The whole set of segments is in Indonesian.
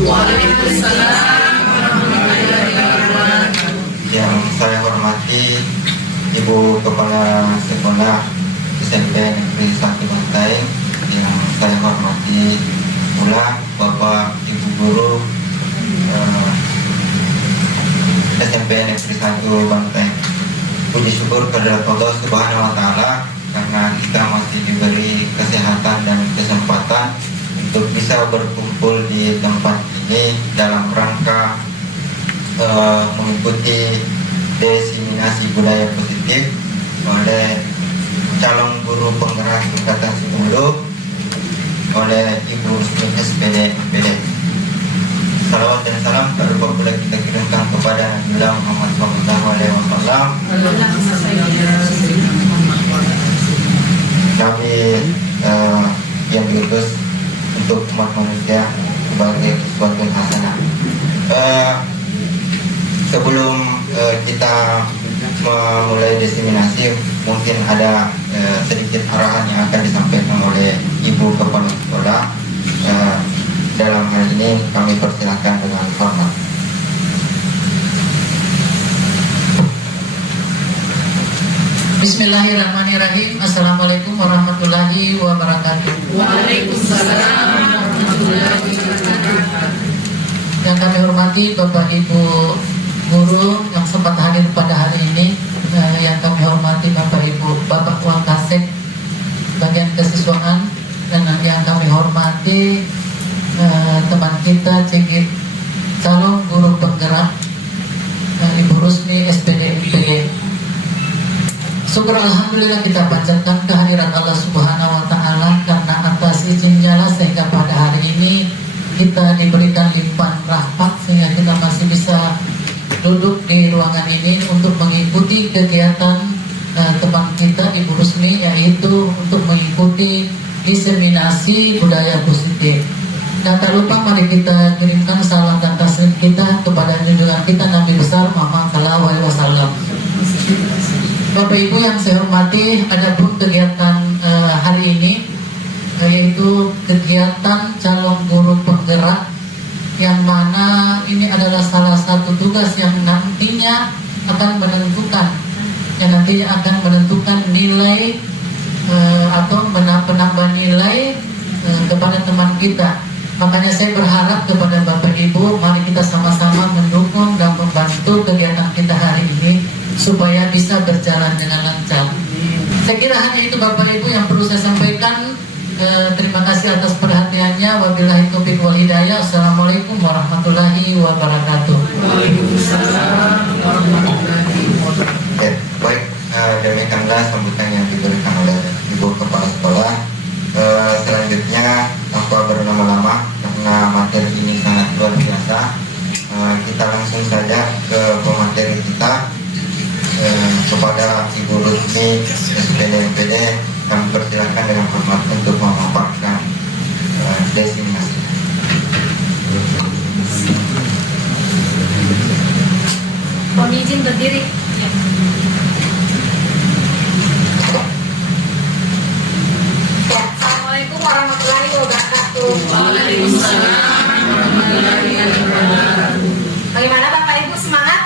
Waalaikumsalam. Yang saya hormati Ibu Kepala Sekolah SMP Negeri 1 Bantaeng, yang saya hormati pula Bapak Ibu Guru SMP Negeri 1 Bantaeng. Puji syukur kepada Allah Subhanahu wa Ta'ala karena kita masih diberi kesehatan dan kesempatan untuk bisa berkumpul di tempat ini dalam rangka mengikuti diseminasi budaya positif oleh calon guru penggerak tingkatan 10 oleh Ibu SPD MPD. Salawat dan salam terbaik kita kirimkan kepada Nabi Muhammad SAW, Nabi yang diutus untuk umat manusia sebagai suatu hasanah. Sebelum kita memulai diseminasi, mungkin ada sedikit arahan yang akan disampaikan oleh Ibu Kepala Sekolah. Dalam hal ini kami persilakan dengan hormat. Bismillahirrahmanirrahim. Assalamualaikum warahmatullahi wabarakatuh. Waalaikumsalam warahmatullahi wabarakatuh. Yang kami hormati Bapak Ibu Guru yang sempat hadir pada hari ini, yang kami hormati Bapak Ibu Bapak Wakasek bagian kesiswaan, dan yang kami hormati teman kita Cigit calon guru penggerak Ibu Rusmi SPD MPD. Syukur alhamdulillah kita panjatkan kehadiran Allah Subhanahu wa Ta'ala karena atas izin jalla sehingga pada hari ini kita diberikan limpahan rahmat sehingga kita masih bisa duduk di ruangan ini untuk mengikuti kegiatan teman kita Ibu Rusmi, yaitu untuk mengikuti diseminasi budaya positif. Dan tak lupa mari kita kirimkan salam dan taslim kita kepada junjungan kita Nabi besar Muhammad sallallahu alaihi wasallam. Bapak Ibu yang saya hormati, ada pun kegiatan hari ini yaitu kegiatan calon guru penggerak, yang mana ini adalah salah satu tugas yang nantinya akan menentukan nilai atau penambah nilai kepada teman kita. Makanya saya berharap kepada Bapak Ibu, mari kita sama-sama mendukung dan membantu kegiatan kita hari ini supaya bisa berjalan dengan lancar. Saya kira hanya itu Bapak Ibu yang perlu saya sampaikan. Terima kasih atas perhatiannya. Wabillahi taufiq wal hidayah. Assalamualaikum warahmatullahi wabarakatuh. Waalaikumsalam warahmatullahi wabarakatuh. Baik, demikianlah sambutan yang diberikan oleh Ibu Kepala Sekolah. Selanjutnya tanpa berlama-lama karena materi ini sangat luar biasa, kita langsung saja ke pemateri kita, kepada Ibu Rusmi SPD MPD. Kami persilakan dengan hormat untuk memaparkan diseminasi. Mohon izin berdiri. Assalamualaikum warahmatullahi wabarakatuh. Waalaikumsalam warahmatullahi wabarakatuh. Bagaimana Bapak Ibu, semangat?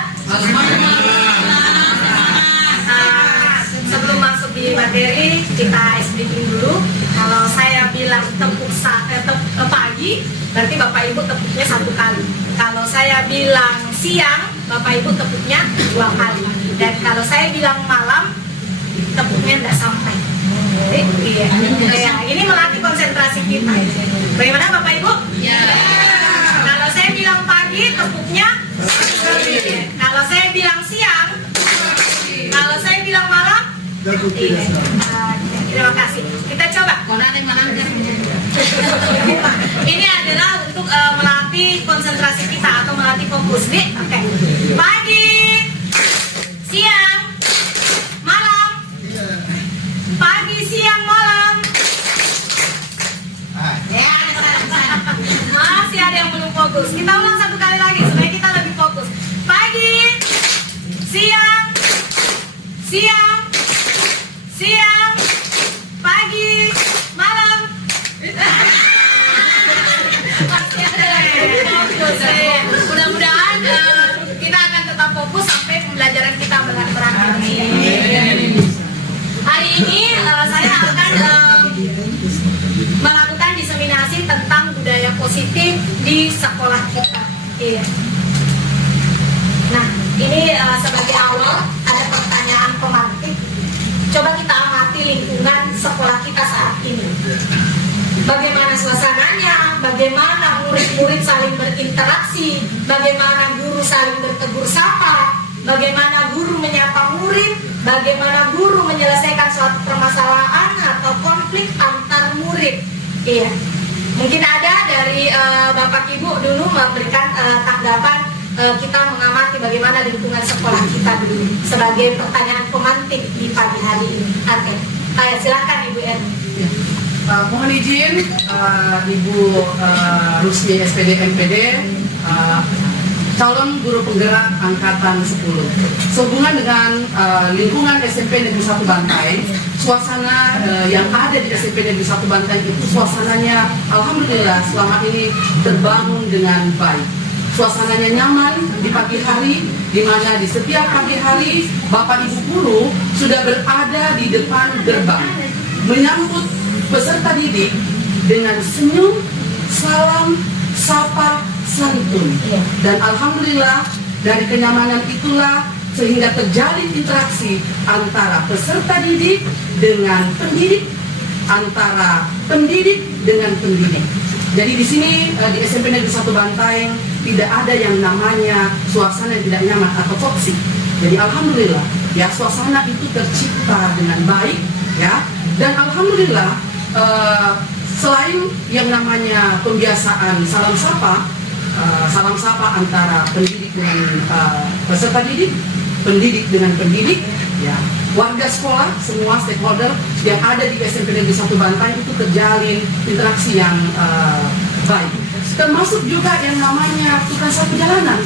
Sebelum masuk di materi, kita speaking dulu. Kalau saya bilang tepuk pagi, berarti Bapak Ibu tepuknya 1 kali. Kalau saya bilang siang, Bapak Ibu tepuknya 2 kali. Dan kalau saya bilang malam, tepuknya tidak sampai. Ini melatih konsentrasi kita. Bagaimana Bapak Ibu? Ya. Kalau saya bilang pagi, tepuknya 1 kali. Kalau saya bilang siang, kalau saya bilang malam, terima kasih. Kita coba. Ini adalah untuk melatih konsentrasi kita atau melatih fokus nih. Oke. Pagi, siang, malam. Pagi, siang, malam. Masih ada yang belum fokus. Kita ulang 1 kali lagi supaya kita lebih fokus. Pagi, siang, siang, siang, pagi, malam. Masih ada lagi. ini saya akan melakukan diseminasi tentang budaya positif di sekolah kita. Iya. Nah, ini sebagai awal ada pertanyaan pemantik. Coba kita amati lingkungan sekolah kita saat ini. Bagaimana suasananya, bagaimana murid-murid saling berinteraksi, bagaimana guru saling bertegur sapa, bagaimana guru menyapa murid, bagaimana guru menyelesaikan suatu permasalahan atau konflik antar murid. Iya. Mungkin ada dari Bapak Ibu dulu memberikan tanggapan kita mengamati bagaimana lingkungan sekolah kita dulu sebagai pertanyaan pemantik di pagi hari ini. Oke. Baik, silakan Ibu Erni. Ya. Mohon izin Ibu Rusmi SPD MPD, calon guru penggerak angkatan 10. Sehubungan dengan lingkungan SMP Negeri 1 Bantaeng, suasana yang ada di SMP Negeri 1 Bantaeng itu suasananya alhamdulillah selama ini terbangun dengan baik. Suasananya nyaman di pagi hari, di mana di setiap pagi hari Bapak Ibu guru sudah berada di depan gerbang menyambut peserta didik dengan senyum, salam, sapa, santun. Dan alhamdulillah dari kenyamanan itulah sehingga terjalin interaksi antara peserta didik dengan pendidik, antara pendidik dengan pendidik. Jadi di sini di SMP Negeri 1 Bantaeng tidak ada yang namanya suasana yang tidak nyaman atau toksik. Jadi alhamdulillah ya suasana itu tercipta dengan baik ya. Dan alhamdulillah selain yang namanya pembiasaan salam sapa antara pendidik dengan peserta didik, pendidik dengan pendidik, ya, warga sekolah, semua stakeholder yang ada di SMP Negeri 1 Bantaeng itu terjalin interaksi yang baik. Termasuk juga yang namanya tukang sapu jalanan.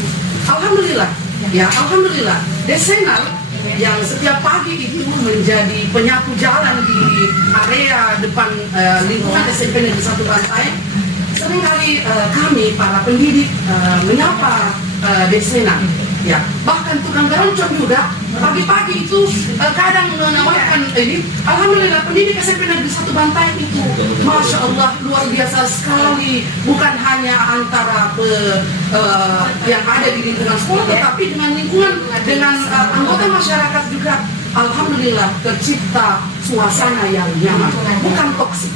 Alhamdulillah, ya alhamdulillah. Desenal yang setiap pagi itu menjadi penyapu jalan di area depan lingkungan SMP Negeri 1 Bantaeng. Seringkali kami para pendidik menyapa Desenal. Ya, bahkan tukang geroncong juga pagi-pagi itu kadang menawarkan ini. Alhamdulillah pendidik SMP Negeri 1 Bantaeng itu Masya Allah luar biasa sekali. Bukan hanya antara yang ada di lingkungan sekolah, tetapi dengan lingkungan, dengan anggota masyarakat juga. Alhamdulillah tercipta suasana yang nyaman, bukan toksik,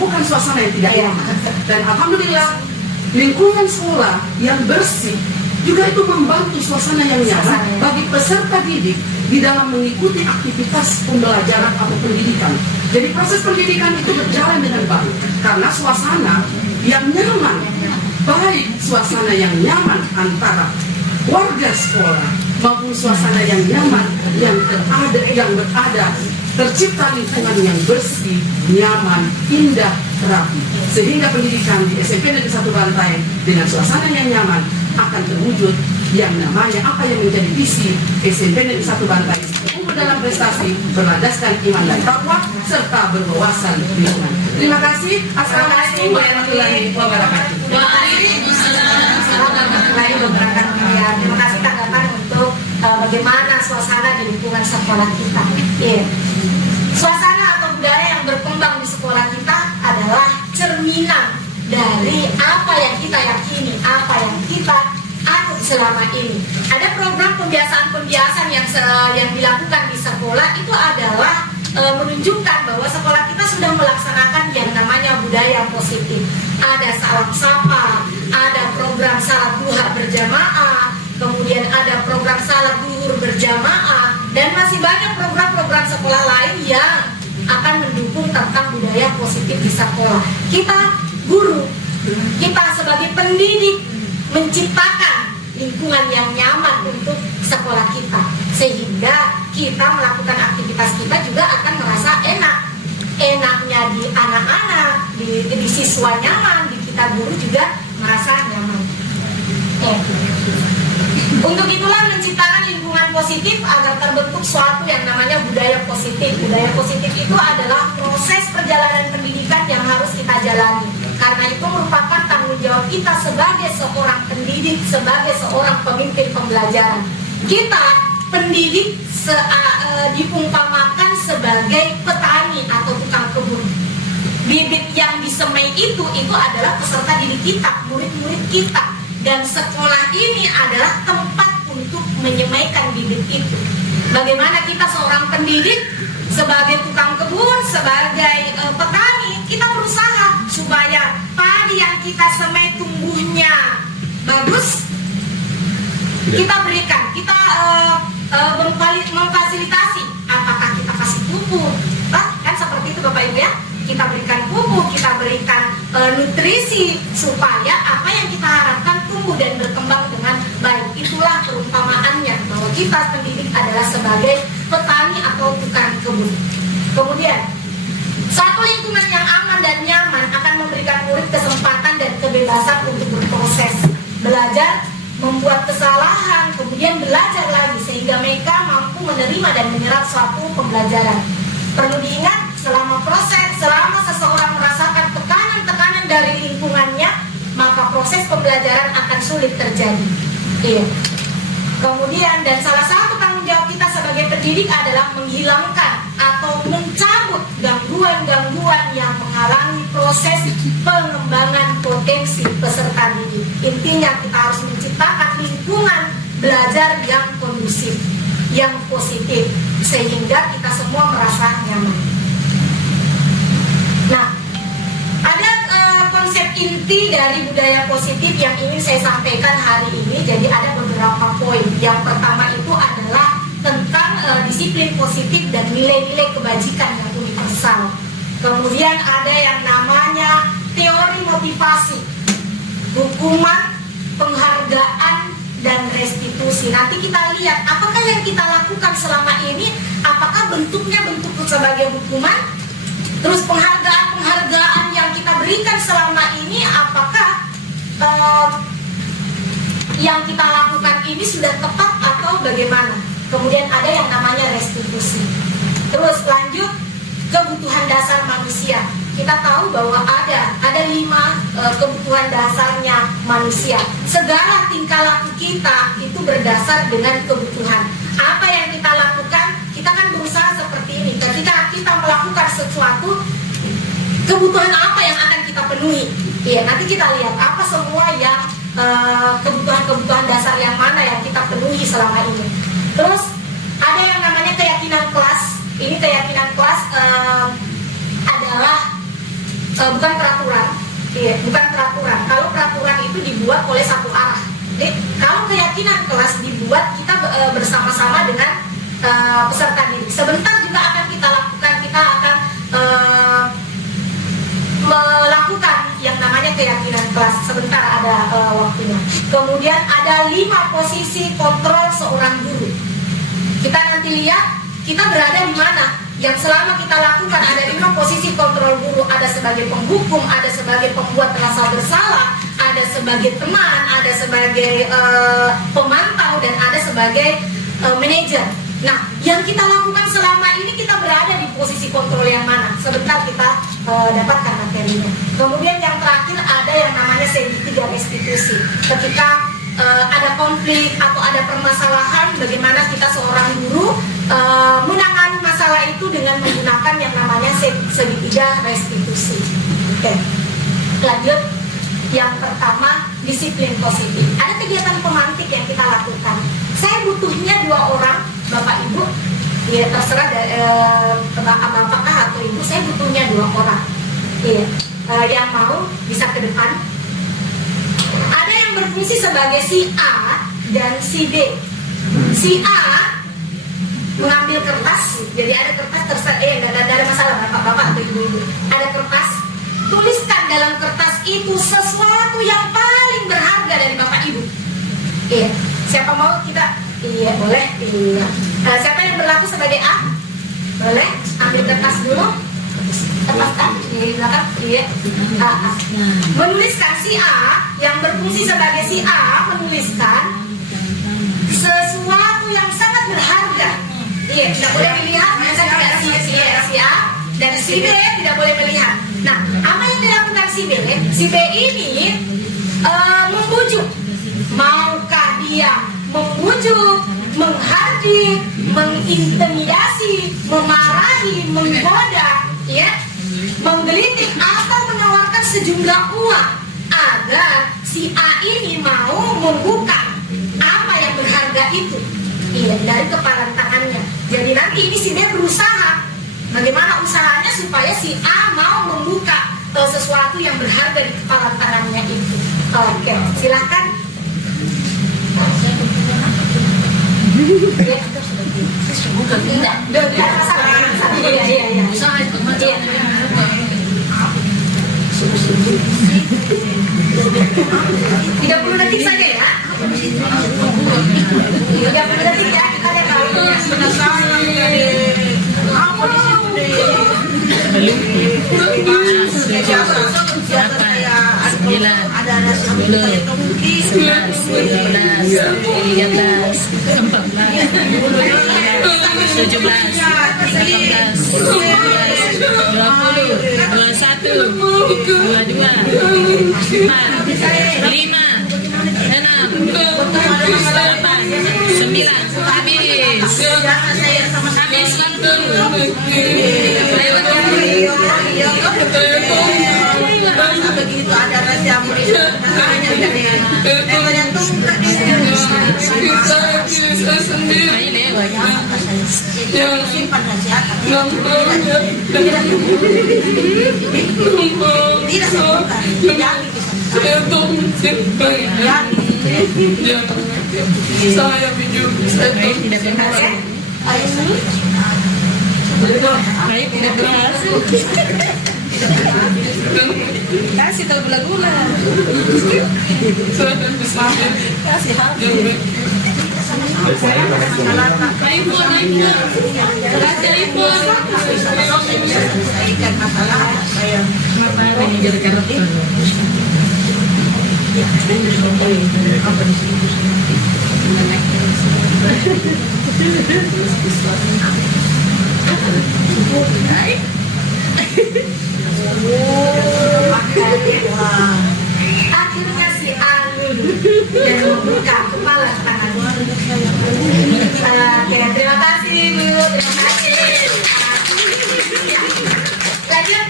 bukan suasana yang tidak nyaman. Dan alhamdulillah lingkungan sekolah yang bersih juga itu membantu suasana yang nyaman bagi peserta didik di dalam mengikuti aktivitas pembelajaran atau pendidikan. Jadi proses pendidikan itu berjalan dengan baik karena suasana yang nyaman, baik suasana yang nyaman antara warga sekolah maupun suasana yang nyaman yang berada tercipta lingkungan yang bersih, nyaman, indah, rapi. Sehingga pendidikan di SMP Negeri 1 Bantaeng dengan suasana yang nyaman akan terwujud yang namanya apa yang menjadi visi SMP Negeri 1 Bantaeng, unggul dalam prestasi, berlandaskan iman dan takwa serta berwawasan lingkungan. Terima kasih. Assalamualaikum warahmatullahi wabarakatuh. Terima kasih tanggapan untuk bagaimana suasana di lingkungan sekolah kita. Suasana atau budaya yang berkembang di sekolah kita adalah cerminan dari apa yang kita yakini, apa yang kita anut selama ini. Ada program pembiasaan-pembiasaan yang dilakukan di sekolah itu adalah menunjukkan bahwa sekolah kita sudah melaksanakan yang namanya budaya positif. Ada salam sapa, ada program salat duha berjamaah, kemudian ada program salat duhur berjamaah, dan masih banyak program-program sekolah lain yang akan mendukung tentang budaya positif di sekolah. Kita guru, kita sebagai pendidik menciptakan lingkungan yang nyaman untuk sekolah kita, sehingga kita melakukan aktivitas kita juga akan merasa enaknya di anak-anak, di siswa nyaman, di kita guru juga merasa nyaman. Untuk itulah menciptakan lingkungan positif agar terbentuk suatu yang namanya budaya positif. Budaya positif itu adalah proses perjalanan pendidikan yang harus kita jalani. Karena itu merupakan tanggung jawab kita sebagai seorang pendidik, sebagai seorang pemimpin pembelajaran. Kita pendidik diumpamakan sebagai petani atau tukang kebun. Bibit yang disemai itu adalah peserta didik kita, murid-murid kita. Dan sekolah ini adalah tempat untuk menyemaikan bibit itu. Bagaimana kita seorang pendidik, sebagai tukang kebun, sebagai petani, kita berusaha supaya padi yang kita semai tumbuhnya bagus. Kita berikan, kita memfasilitasi. Apakah kita kasih pupuk? Kan seperti itu Bapak Ibu ya. Kita berikan pupuk, kita berikan nutrisi supaya apa yang kita harapkan tumbuh dan berkembang dengan baik. Itulah perumpamaannya bahwa kita pendidik adalah sebagai petani atau tukang kebun. Kemudian satu lingkungan yang aman dan nyaman akan memberikan murid kesempatan dan kebebasan untuk berproses, belajar, membuat kesalahan, kemudian belajar lagi sehingga mereka mampu menerima dan menyerap suatu pembelajaran. Perlu diingat, selama seseorang merasakan tekanan-tekanan dari lingkungannya, maka proses pembelajaran akan sulit terjadi. Iya. Kemudian, dan salah satu tanggung jawab kita sebagai pendidik adalah menghilangkan atau mencabut gangguan-gangguan yang menghalangi proses pengembangan potensi peserta didik. Intinya kita harus menciptakan lingkungan belajar yang kondusif, yang positif, sehingga kita semua merasa nyaman. Nah, ada konsep inti dari budaya positif yang ingin saya sampaikan hari ini. Jadi ada beberapa poin. Yang pertama itu adalah tentang disiplin positif dan nilai-nilai kebajikan yang universal. Kemudian ada yang namanya teori motivasi, hukuman, penghargaan, dan restitusi. Nanti kita lihat apakah yang kita lakukan selama ini, apakah bentuknya bentuk sebagai hukuman, terus penghargaan yang kita berikan selama ini, apakah yang kita lakukan ini sudah tepat atau bagaimana. Kemudian ada yang namanya restitusi. Terus lanjut, kebutuhan dasar manusia. Kita tahu bahwa ada 5 kebutuhan dasarnya manusia. Segala tingkah laku kita itu berdasar dengan kebutuhan. Apa yang kita lakukan, kita kan berusaha seperti ini. Ketika kita melakukan sesuatu, kebutuhan apa yang akan kita penuhi? Iya, nanti kita lihat apa semua yang kebutuhan-kebutuhan dasar yang mana yang kita penuhi selama ini. Terus ada yang namanya keyakinan kelas. Ini keyakinan kelas adalah bukan peraturan. Iya, bukan peraturan. Kalau peraturan itu dibuat oleh satu arah. Jadi, kalau keyakinan kelas dibuat kita bersama-sama dengan peserta didik. Sebentar juga akan kita lakukan. Kita akan melakukan yang namanya keyakinan kelas. Sebentar ada waktunya. Kemudian ada 5 posisi kontrol seorang guru. Kita nanti lihat kita berada di mana. Yang selama kita lakukan ada 5 posisi kontrol guru. Ada sebagai penghukum, ada sebagai pembuat rasa bersalah, ada sebagai teman, ada sebagai pemantau, dan ada sebagai manajer. Nah, yang kita lakukan selama ini kita berada di posisi kontrol yang mana? Sebentar kita dapatkan materinya. Kemudian yang terakhir ada yang namanya segitiga restitusi. Ketika ada konflik atau ada permasalahan, bagaimana kita seorang guru menangani masalah itu dengan menggunakan yang namanya segitiga restitusi. Oke. Lanjut, yang pertama disiplin positif. Ada kegiatan pemantik yang kita lakukan. Saya butuhnya 2 orang, Bapak Ibu, ya terserah apakah atau Ibu. Saya butuhnya 2 orang. Iya. Yang mau bisa ke depan. Ada yang berfungsi sebagai si A dan si B. Si A mengambil kertas, jadi ada kertas terserah, tidak ada masalah bapak-bapak atau ibu-ibu. Ada kertas, tuliskan dalam kertas itu sesuatu yang paling berharga dari bapak ibu. Iya, siapa mau kita? Iya, boleh. Iya. Siapa yang berlaku sebagai A? Boleh, ambil kertas dulu. Kertas A di belakang. Iya. A. Menuliskan si A yang berfungsi sebagai si A, menuliskan sesuatu yang sangat berharga. Iya, tidak boleh dilihat. Saya tidak si A dan si B tidak boleh melihat. Nah, apa yang dilakukan si B? Si B ini membujuk. Maukah dia membujuk menghardik, mengintimidasi, memarahi, menggoda, ya, menggelitik atau menawarkan sejumlah uang agar si A ini mau membuka apa yang berharga itu, iya, dari kepala tangannya. Jadi nanti ini si B berusaha bagaimana usahanya supaya si A mau membuka sesuatu yang berharga di kepala tangannya itu. Oke, silahkan. Tidak 30 detik saja ya. 30 detik ya, kita lihat begitu ada rasa hanya simpan nasihat kasih tahu gula-gula kasih hati akhirnya si Anu dan membuka kepala tangannya. Oke, terima kasih Bu, terima kasih. Lanjut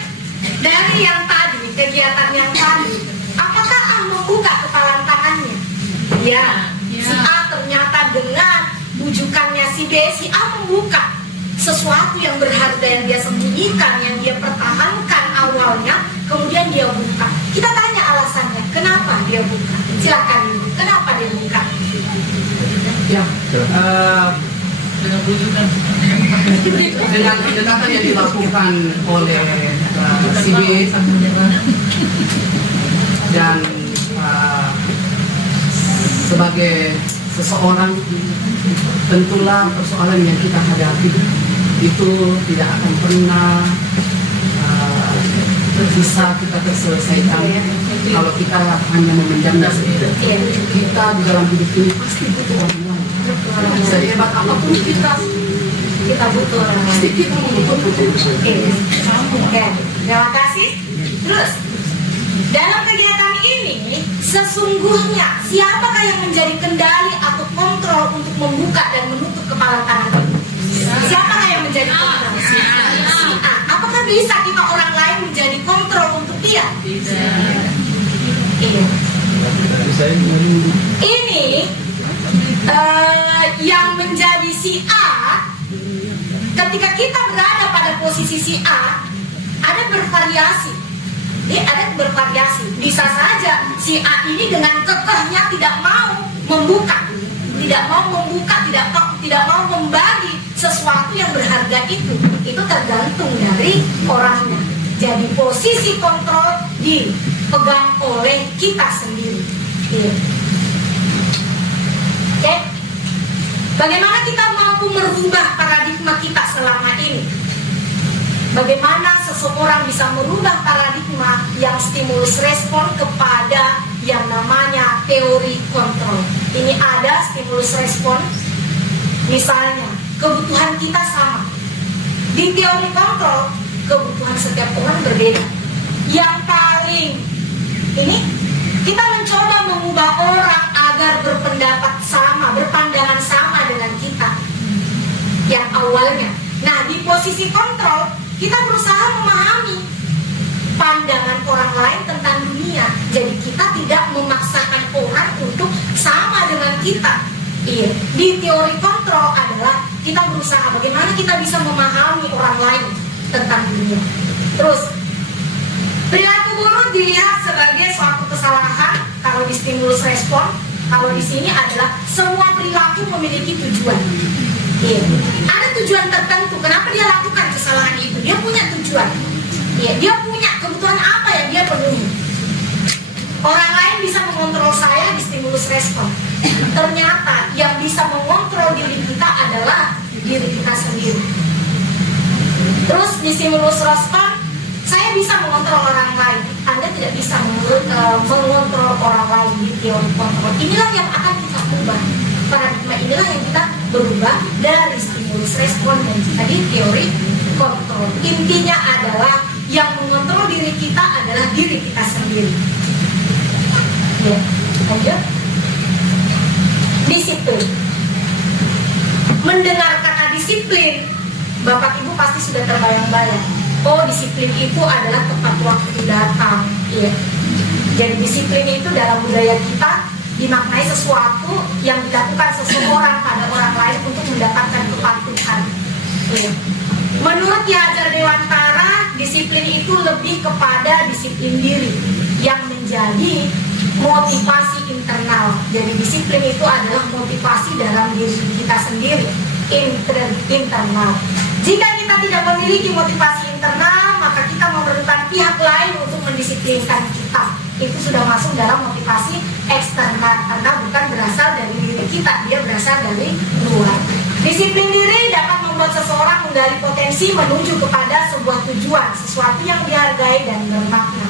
dari yang tadi, kegiatan yang tadi, apakah A membuka kepala tangannya? Ya, si A ternyata dengan bujukannya si B, si A membuka sesuatu yang berharga yang dia sembunyikan, yang dia pertahankan awalnya, kemudian dia buka. Kita tanya alasannya, kenapa dia buka? Silakan, kenapa dia buka? Ya, dengan pendekatan yang dilakukan oleh si B dan sebagai seseorang, tentulah persoalan yang kita hadapi itu tidak akan pernah bisa kita terselesaikan kalau kita hanya memendamnya sendiri. Kita di dalam hidup ini pasti butuh orang lain. Sehebat apapun kita butuh orang lain. pasti kita membutuhkan. Oke, terima kasih. Terus, dalam kegiatan ini, sesungguhnya siapakah yang menjadi kendali atau kontrol untuk membuka dan menutup kepala tangan? Siapakah yang menjadi kontrol? Si A. Apakah bisa kita orang lain menjadi kontrol untuk dia? Iya. Ini yang menjadi si A, ketika kita berada pada posisi si A, ada bervariasi. Ada bervariasi. Bisa saja si A ini dengan kekehnya tidak mau membuka, tidak mau membagi sesuatu yang berharga itu. Itu tergantung dari orangnya. Jadi posisi kontrol dipegang oleh kita sendiri. Oke. Bagaimana kita mampu merubah paradigma kita selama ini? Bagaimana seseorang bisa merubah paradigma yang stimulus respon kepada yang namanya teori kontrol? Ini ada stimulus respon. Misalnya, kebutuhan kita sama. Di teori kontrol, kebutuhan setiap orang berbeda. Yang paling ini, kita mencoba mengubah orang agar berpendapat sama, berpandangan sama dengan kita. yang awalnya. Nah, di posisi kontrol, kita berusaha memahami pandangan orang lain tentang dunia. Jadi kita tidak memaksakan orang untuk sama dengan kita. Iya. Di teori kontrol adalah kita berusaha bagaimana kita bisa memahami orang lain tentang dunia. Terus, perilaku buruk dilihat sebagai suatu kesalahan kalau di stimulus respon. Kalau di sini adalah semua perilaku memiliki tujuan. Iya. Ada tujuan tertentu. Kenapa dia lakukan kesalahan itu? Dia punya tujuan. Iya. Dia punya kebutuhan apa yang dia penuhi. Orang lain bisa mengontrol saya di stimulus respon. Ternyata yang bisa mengontrol diri kita adalah diri kita sendiri. Terus di stimulus respon, saya bisa mengontrol orang lain. Anda tidak bisa mengontrol orang lain di teori kontrol. Inilah yang akan kita ubah. Paradigma inilah yang kita berubah dari stimulus respon dan tadi teori kontrol. Intinya adalah yang mengontrol diri kita adalah diri kita sendiri. Ya, lanjut. Disiplin. Mendengar kata disiplin, Bapak Ibu pasti sudah terbayang-bayang. Oh, disiplin itu adalah tepat waktu datang. Iya. Jadi disiplin itu dalam budaya kita dimaknai sesuatu yang dilakukan seseorang pada orang lain untuk mendapatkan kepatuhan. Iya. Menurut Ki Hajar Dewantara, disiplin itu lebih kepada disiplin diri yang menjadi motivasi internal. Jadi disiplin itu adalah motivasi dalam diri kita sendiri, internal. Jika kita tidak memiliki motivasi internal, maka kita memerlukan pihak lain untuk mendisiplinkan kita. Itu sudah masuk dalam motivasi eksternal, karena bukan berasal dari diri kita, dia berasal dari luar. Disiplin diri dapat membuat seseorang menggali potensi menuju kepada sebuah tujuan, sesuatu yang dihargai dan bermakna.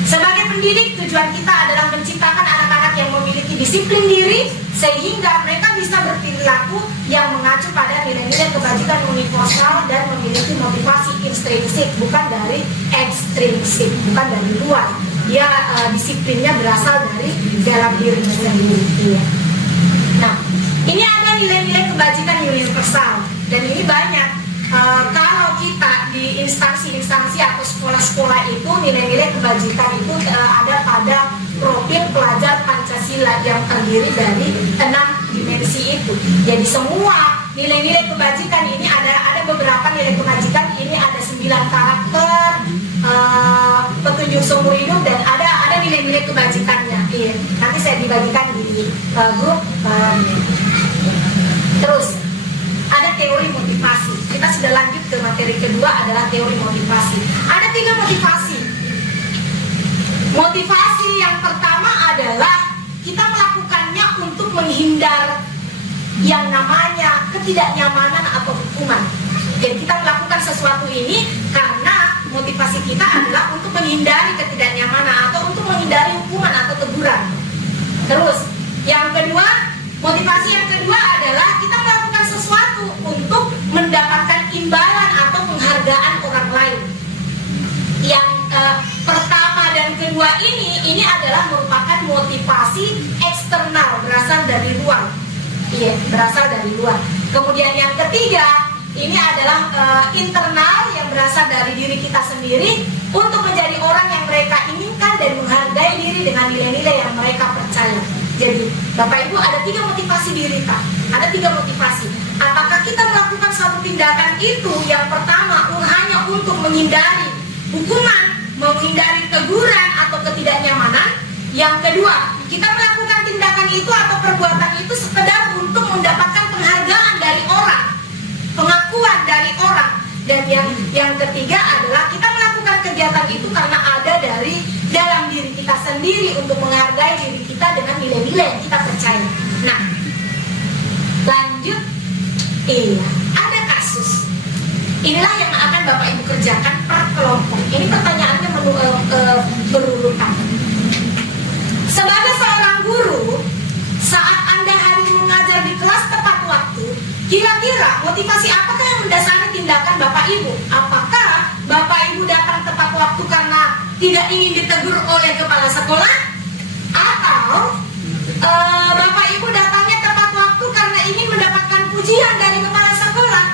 Sebagai pendidik, tujuan kita adalah menciptakan anak-anak yang memiliki disiplin diri sehingga mereka bisa berperilaku yang mengacu pada nilai-nilai kebajikan universal dan memiliki motivasi intrinsik, bukan dari ekstrinsik, bukan dari luar. Dia disiplinnya berasal dari dalam dirinya sendiri. Nah, ini ada nilai-nilai kebajikan universal dan ini banyak. Kalau kita di instansi-instansi atau sekolah-sekolah itu nilai-nilai kebajikan itu ada pada profil pelajar Pancasila yang terdiri dari 6 dimensi itu. Jadi semua nilai-nilai kebajikan ini ada beberapa nilai kebajikan ini ada 9 karakter, petunjuk seumur hidup dan ada nilai-nilai kebajikannya. Iya. Nanti saya dibagikan di grup. Terus ada teori motivasi. Kita sudah lanjut ke materi kedua adalah teori motivasi. Ada 3 motivasi. Motivasi yang pertama adalah kita melakukannya untuk menghindar yang namanya ketidaknyamanan atau hukuman. Jadi kita melakukan sesuatu ini karena motivasi kita adalah untuk menghindari ketidaknyamanan atau untuk menghindari hukuman atau teguran. Terus yang kedua, motivasi yang kedua adalah kita melakukan sesuatu untuk mendapatkan imbalan atau penghargaan orang lain. Yang pertama dan kedua ini adalah merupakan motivasi eksternal, berasal dari luar. Iya, berasal dari luar. Kemudian yang ketiga, ini adalah internal yang berasal dari diri kita sendiri untuk menjadi orang yang mereka inginkan dan menghargai diri dengan nilai-nilai yang mereka percaya. Jadi, Bapak Ibu ada 3 motivasi diri Kak. Ada 3 motivasi. Apakah kita melakukan suatu tindakan itu yang pertama hanya untuk menghindari hukuman, menghindari teguran atau ketidaknyamanan? Yang kedua, kita melakukan tindakan itu atau perbuatan itu sekedar untuk mendapatkan penghargaan dari orang, pengakuan dari orang. Dan yang ketiga adalah kita melakukan kegiatan itu karena ada dari dalam diri kita sendiri untuk menghargai diri kita dengan nilai-nilai yang kita percaya. Nah, lanjut. Iya, ada kasus. Inilah yang akan Bapak Ibu kerjakan per kelompok. Ini pertanyaannya berurutan. Sebagai seorang guru, saat Anda hari mengajar di kelas tepat waktu, kira-kira motivasi apakah yang mendasari tindakan Bapak Ibu? Apakah Bapak Ibu datang tepat waktu karena tidak ingin ditegur oleh kepala sekolah? Atau Bapak Ibu datangnya tepat waktu karena ingin mendapatkan pujian dari kepala sekolah?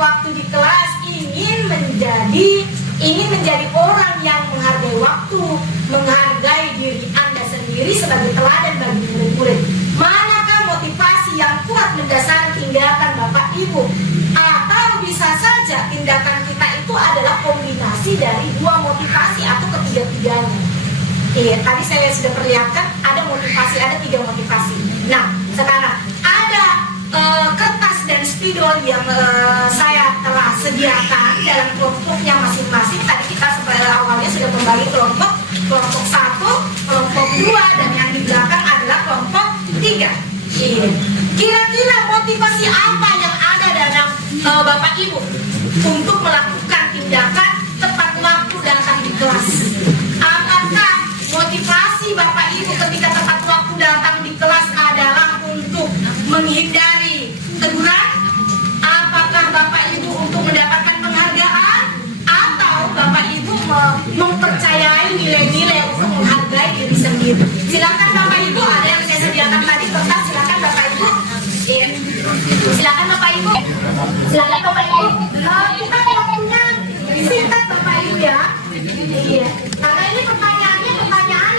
waktu di kelas ingin menjadi orang yang menghargai waktu, menghargai diri Anda sendiri sebagai teladan bagi murid-murid. Manakah motivasi yang kuat mendasari tindakan Bapak Ibu? Atau bisa saja tindakan kita itu adalah kombinasi dari dua motivasi atau ketiga-tiganya. Tadi saya sudah perlihatkan ada motivasi, ada 3 motivasi. Nah, sekarang ada kertas dan spidol yang saya telah sediakan dalam kelompoknya masing-masing. Tadi kita seperti awalnya sudah membagi kelompok 1, kelompok 2, dan yang di belakang adalah kelompok 3. Kira-kira motivasi apa yang ada dalam Bapak Ibu untuk melakukan tindakan tepat waktu datang di kelas? Apakah motivasi Bapak Ibu ketika tepat waktu datang di kelas adalah untuk menghindari teguran? Apakah Bapak Ibu untuk mendapatkan penghargaan? Atau Bapak Ibu mempercayai nilai-nilai untuk menghargai diri sendiri? Silakan Bapak Ibu, ada yang saya sediakan tadi kertas, silakan Bapak Ibu. Silakan Bapak Ibu. Silakan Bapak Ibu. Kita waktunya singkat Bapak Ibu ya. Iya. Karena ini pertanyaannya pertanyaan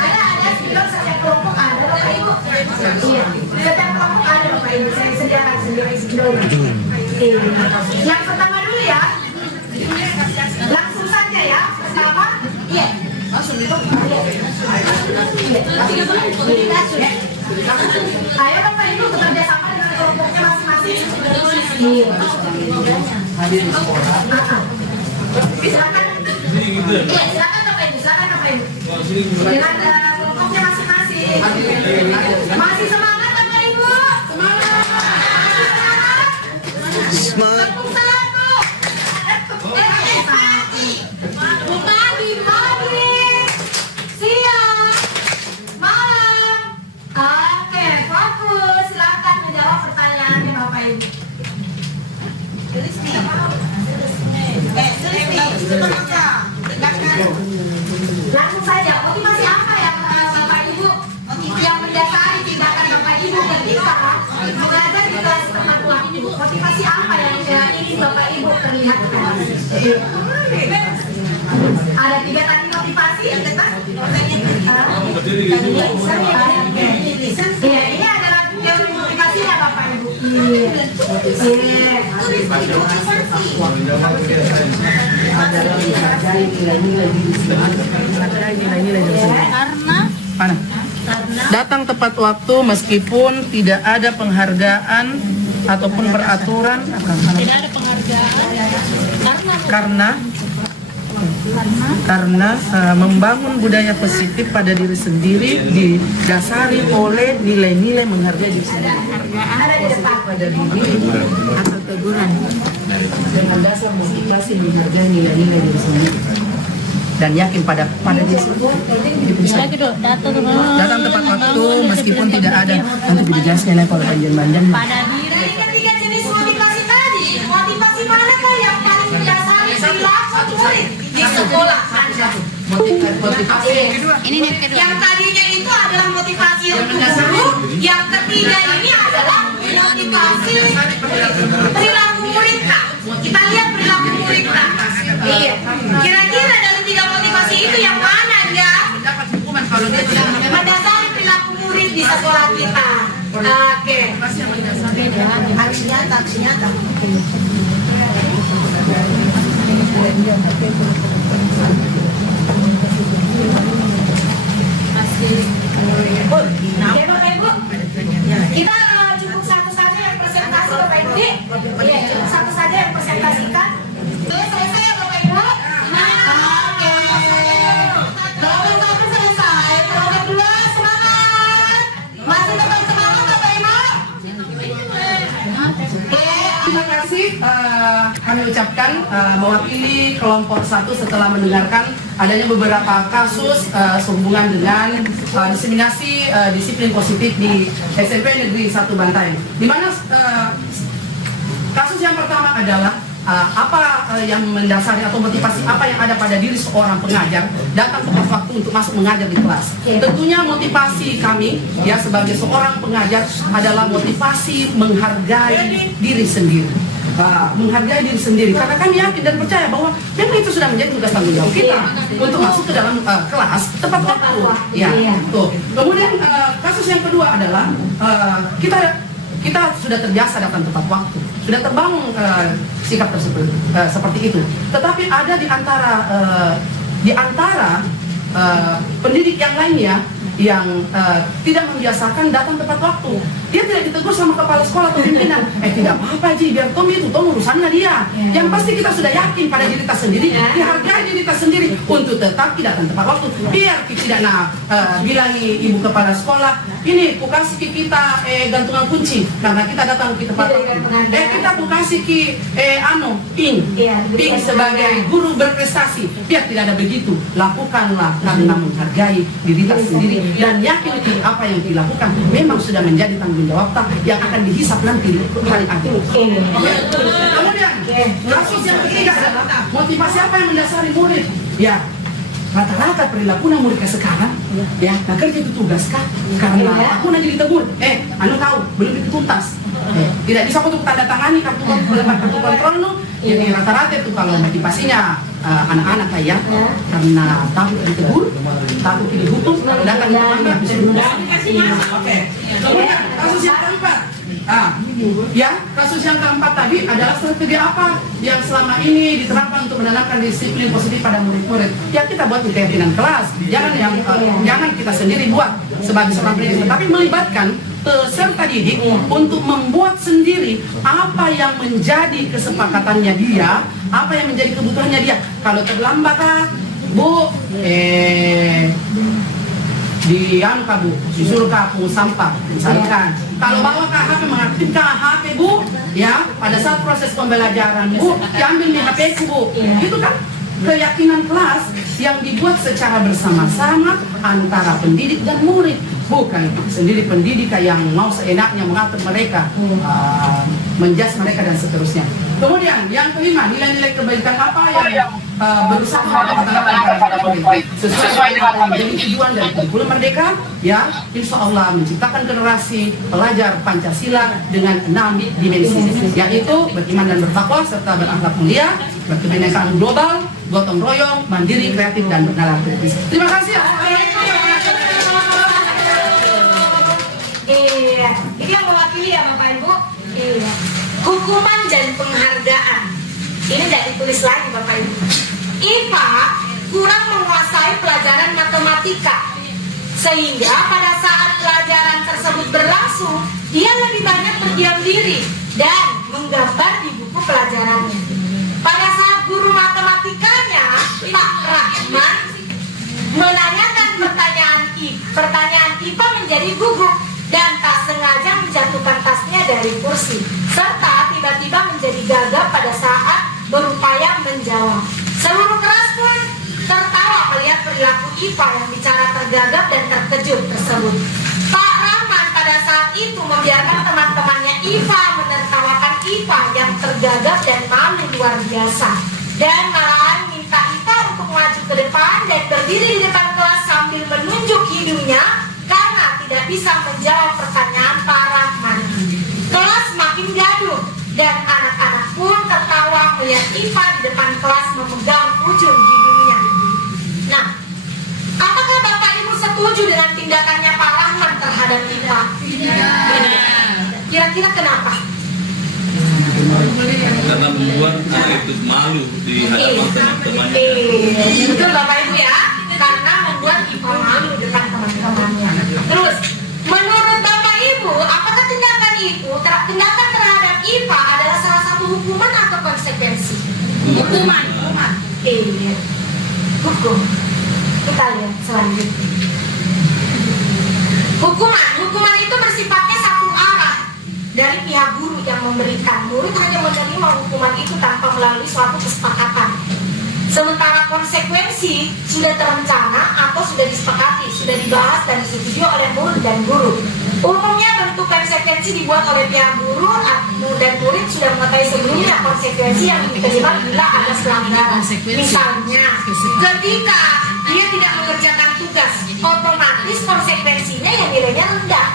ada sebelum setiap kelompok ada Bapak Ibu. Iya. Setiap kelompok ada Bapak Ibu. Saya sediakan sendiri sebelum. Yang pertama dulu ya. Langsung saja ya. Pertama, iya. Langsung itu. Ayo Bapak Ibu bekerja sama dengan kelompoknya masing-masing. Silakan. Silakan Bapak Ibu, silakan Bapak Ibu. Dengan kelompoknya masing-masing. Masih semangat Bapak Ibu? Semangat. Tepuk tangan Bu. Pagi, siang, malam. Oke, fokus. Silakan menjawab pertanyaannya Bapak Ibu. Langsung saja, motivasi apa yang Bapak Ibu yang mendasari tindakan Bapak Ibu ketika mengajar di kelas tepat waktu? Motivasi apa yang ingin Bapak Ibu perlihatkan? Ada 3 tadi motivasi yang ketat. Iya, ini adalah teori motivasinya Bapak Ibu. Karena datang tepat waktu meskipun tidak ada penghargaan ataupun peraturan. Tidak ada penghargaan karena membangun budaya positif pada diri sendiri didasari oleh nilai-nilai menghargai diri sendiri. Pada diri atau teguran dengan dasar motivasi menghargai nilai-nilai diri sendiri dan yakin pada diri sendiri. Datang tepat waktu meskipun tidak ada untuk dijelaskan oleh panjang-panjang. Dari ketiga jenis motivasi tadi, motivasi manakah yang paling mendasari perilaku murid di sekolah Anda? Motivasi Yang tadinya itu adalah motivasi untuk guru, yang ketiga ini adalah motivasi perilaku murid Kak. Kita lihat perilaku murid Kak. Iya. Kira-kira dari 3 motivasi itu yang mana ya? Mendasari perilaku murid di sekolah kita. Oke. Aksi nyata. Oke Bapak Ibu, kita cukup satu saja yang presentasi Bapak Ibu. Iya, cukup satu saja yang presentasikan. Oke, selesai ya Bapak Ibu. Oke. Kelompok 1 selesai. Kelompok 2 semangat. Masih tetap semangat Bapak Ibu. Terima kasih kami ucapkan mewakili kelompok 1 setelah mendengarkan adanya beberapa kasus sehubungan dengan diseminasi disiplin positif di SMP Negeri 1 Bantaeng. Di mana kasus yang pertama adalah apa yang mendasari atau motivasi apa yang ada pada diri seorang pengajar datang tepat waktu untuk masuk mengajar di kelas. Tentunya motivasi kami ya sebagai seorang pengajar adalah motivasi menghargai diri sendiri. Menghargai diri sendiri karena kami yakin dan percaya bahwa memang itu sudah menjadi tugas tanggung jawab kita untuk masuk ke dalam kelas tepat waktu. Ya, tuh. Kemudian kasus yang kedua adalah kita sudah terbiasa datang tepat waktu, sudah terbangun sikap tersebut seperti itu. Tetapi ada di antara pendidik yang lainnya yang tidak membiasakan datang tepat waktu. Dia tidak ditegur sama kepala sekolah atau pimpinan. Tidak apa-apa Ji, biar Tom itu, Tom urusannya dia. Yang pasti kita sudah yakin pada diri kita sendiri, dihargai diri kita sendiri untuk tetap tidak datang tepat waktu. Biar kita tidak bilangi ibu kepala sekolah, ini ku kasih kita gantungan kunci karena kita datang ke tepat waktu. Kita ku kasih ping sebagai guru berprestasi. Biar tidak ada begitu. Lakukanlah karena menghargai diri kita sendiri dan yakin apa yang dilakukan memang sudah menjadi tanggung jawab yang akan dihisap nanti hari akhir. Kemudian kasus yang ketiga adalah motivasi apa yang mendasari murid. Ya, rata-rata perilaku murid sekarang ya, nah kerja itu tugas kah? Karena aku nanti ditegur, anu tahu belum dituntas. Tidak bisa untuk tanda tangani kartu kontrol lu. Jadi rata-rata itu kalau motivasinya anak-anak kayak karena takut ditegur, takut dihukum, datang ke mana bisa dihukum. Oke. Kemudian kasus yang keempat. Kasus yang keempat tadi adalah strategi apa yang selama ini diterapkan untuk menanamkan disiplin positif pada murid-murid. Ya kita buat di keyakinan kelas, jangan kita sendiri buat sebagai seorang pendidik, tapi melibatkan peserta didik untuk membuat sendiri apa yang menjadi kesepakatannya dia, apa yang menjadi kebutuhannya dia. Kalau terlambat Bu, disuruh kamu sampah misalkan. Kalau bawa ke HP, mengaktifkan HP Bu, ya pada saat proses pembelajaran Bu, diambil nih HP Bu. Itu kan keyakinan kelas yang dibuat secara bersama-sama antara pendidik dan murid, bukan sendiri pendidik yang mau seenaknya mengatur mereka, menjas mereka dan seterusnya. Kemudian yang kelima, nilai-nilai kebaikan apa yang berusaha pada murid sesuai dengan menjadi tujuan dari kurikulum Merdeka, ya insya Allah menciptakan generasi pelajar Pancasila dengan 6 dimensi, yaitu beriman dan bertakwa serta berakhlak mulia, berkebinekaan global, gotong royong, mandiri, kreatif dan bernalar kritis. Terima kasih. Ini yang mewakili ya Bapak Ibu. Hukuman dan penghargaan. Ini tidak ditulis lagi Bapak Ibu. IPA kurang menguasai pelajaran matematika, sehingga pada saat pelajaran tersebut berlangsung, dia lebih banyak berdiam diri dan menggambar di buku pelajarannya. Pada saat guru matematikanya, Pak Rahman, menanyakan pertanyaan IPA menjadi gugup dan tak sengaja menjatuhkan tasnya dari kursi, serta tiba-tiba menjadi gagap pada saat berupaya menjawab. Seluruh kelas pun tertawa melihat perilaku IPA yang bicara tergagap dan terkejut tersebut. Pak Rahman pada saat itu membiarkan teman-temannya IPA menertawakan IPA yang tergagap dan malu luar biasa, dan malahan minta IPA untuk maju ke depan dan berdiri di depan kelas sambil menunjuk hidungnya karena tidak bisa menjawab pertanyaan Pak Rahman. Kelas makin gaduh dan anak-anak pun tertawa melihat IPA di depan kelas memegang ujung hidungnya. Nah, apakah Bapak Ibu setuju dengan tindakannya Pak Rahman terhadap IPA? Kira-kira kenapa? Karena membuat anak itu malu di hadapan teman-temannya. Betul Bapak Ibu ya, karena membuat IPA malu di depan teman-temannya. Terus, menurut Bapak Ibu, apakah tindakan terhadap IPA adalah salah satu hukuman atau konsekuensi? Hukuman. Hukum. Kita lihat selanjutnya. Hukuman itu bersifatnya satu arah dari pihak guru yang memberikan. Murid hanya menerima hukuman itu tanpa melalui suatu kesepakatan. Sementara konsekuensi sudah terencana atau sudah disepakati, sudah dibahas dan disetujui oleh murid dan guru. Umumnya bentuk konsekuensi dibuat oleh pihak guru dan murid sudah mengetahui sebelumnya konsekuensi yang diterima bila ada pelanggaran. Misalnya, ketika dia tidak mengerjakan tugas, otomatis konsekuensinya yang nilainya rendah.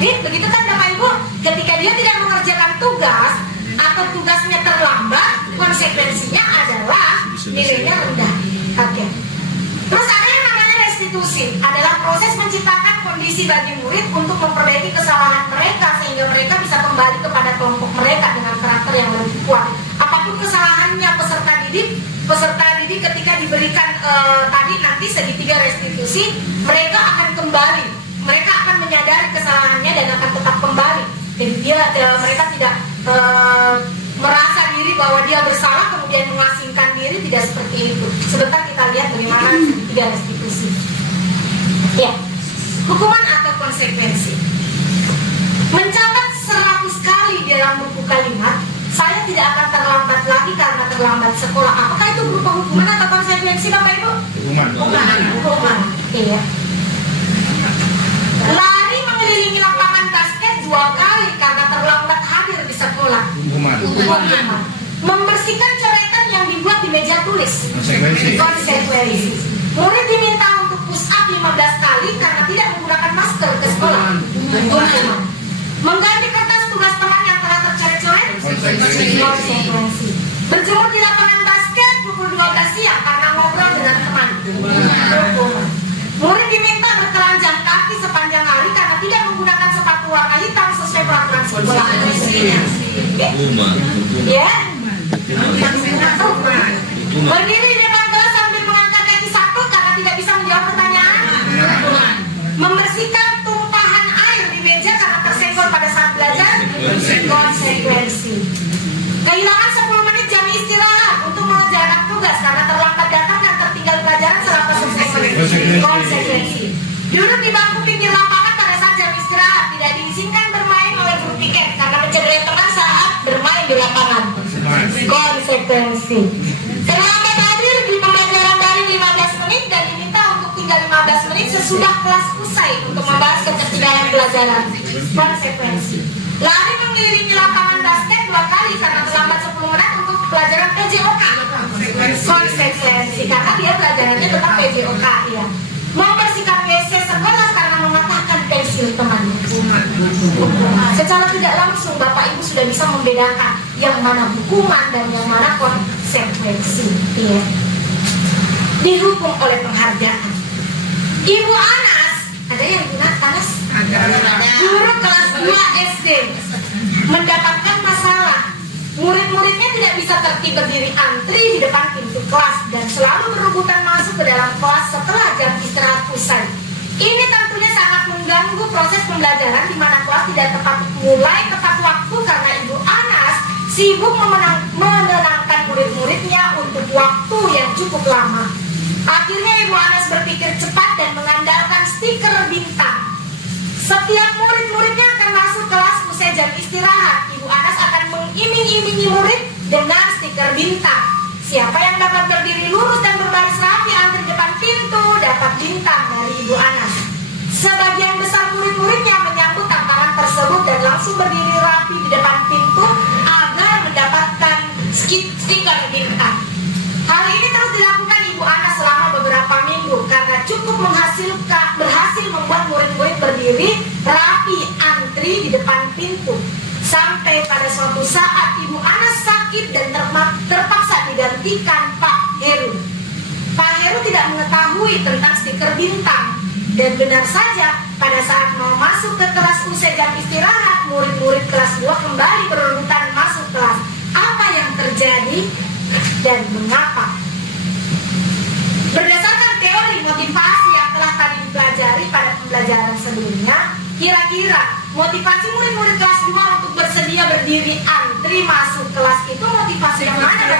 Jadi begitu kan Bapak Ibu, ketika dia tidak mengerjakan tugas atau tugasnya terlambat, konsekuensinya adalah nilainya rendah. Oke. Terus ada yang namanya restitusi, adalah proses menciptakan kondisi bagi murid untuk memperbaiki kesalahan mereka sehingga mereka bisa kembali kepada kelompok mereka dengan karakter yang lebih kuat. Apapun kesalahannya peserta didik ketika diberikan tadi nanti segitiga restitusi, mereka akan kembali, mereka akan menyadari kesalahannya dan akan tetap kembali. Jadi mereka tidak merasa diri bahwa dia bersalah kemudian mengasingkan diri, tidak seperti itu. Sebentar kita lihat bagaimana segitiga restitusi. Ya, hukuman atau konsekuensi. Mencatat 100 kali di dalam buku kalimat, saya tidak akan terlambat lagi karena terlambat sekolah. Apakah itu berupa hukuman atau konsekuensi Bapak Ibu? Hukuman. Iya. Lari mengelilingi lapangan basket 2 kali karena terlambat hadir di sekolah. Hukuman. Membersihkan coretan yang dibuat di meja tulis. Konsekuensi. Murid diminta untuk push up 15 kali karena tidak menggunakan masker ke sekolah. Hukuman. Mengganti kertas tugas teman yang telah tercoret-coret. Konsekuensi. Berjemur di lapangan basket pukul 12 siang karena ngobrol dengan teman. Hukuman. Murid diminta bertelanjang kaki sepanjang hari karena tidak menggunakan sepatu warna hitam sesuai peraturan sekolah. Ya. Berdiri di depan kelas sambil mengangkat kaki satu karena tidak bisa menjawab pertanyaan. Membersihkan tumpahan air di meja karena tersenggol pada saat belajar. Konsekuensi. Kehilangan 10 menit jam istirahat untuk mengerjakan tugas karena terlambat datang dan tertinggal pelajaran selama 10 menit. Konsekuensi. Duduk di bangku pinggir lapangan pada saat jam istirahat, tidak diizinkan bermain oleh guru piket karena mencederai teman saat bermain di lapangan. Konsekuensi. Terlambat hadir di pembelajaran dari 15 menit dan diminta untuk tinggal 15 menit sesudah kelas usai untuk membahas ketertinggalan pelajaran. Konsekuensi. Lari mengelilingi lapangan basket 2 kali karena terlambat 10 menit untuk pelajaran PJOK. Konsekuensi karena dia pelajarannya tetap PJOK ya. Membersihkan WC sekolah karena mematahkan pensil temannya. Secara tidak langsung Bapak Ibu sudah bisa membedakan yang mana hukuman dan yang mana konsekuensi. Ya. Dihukum oleh penghargaan. Ibu Anas, ada yang guna Anas? Guru kelas 2 SD mendapatkan masalah. Murid-muridnya tidak bisa tertib berdiri antri di depan pintu kelas dan selalu berebutan masuk ke dalam kelas setelah jam istirahat usai. Ini tentunya sangat mengganggu proses pembelajaran di mana kelas tidak mulai tepat waktu karena Ibu Anas sibuk menenangkan murid-muridnya untuk waktu yang cukup lama. Akhirnya Ibu Anas berpikir cepat dan mengandalkan stiker bintang. Setiap murid-muridnya akan masuk kelas usai jam istirahat. Ibu Anas akan mengiming-imingi murid dengan stiker bintang. Siapa yang dapat berdiri lurus dan berbaris rapi antri depan pintu dapat bintang dari Ibu Anas. Sebagian besar murid-muridnya menyambut tantangan tersebut dan langsung berdiri rapi di depan pintu agar mendapatkan stiker bintang. Hal ini terus dilakukan Ibu Anas selama beberapa minggu karena cukup berhasil membuat murid-murid berdiri rapi antri di depan pintu. Sampai pada suatu saat Ibu Anas sakit dan terpaksa digantikan Pak Heru. Pak Heru tidak mengetahui tentang stiker bintang. Dan benar saja, pada saat mau masuk ke kelas usai jam istirahat, murid-murid kelas 2 kembali berebutan masuk kelas. Apa yang terjadi dan mengapa? Berdasarkan teori motivasi yang telah tadi dipelajari pada pembelajaran sebelumnya, kira-kira motivasi murid-murid kelas 2 untuk bersedia berdiri antri masuk kelas itu motivasi yang mana?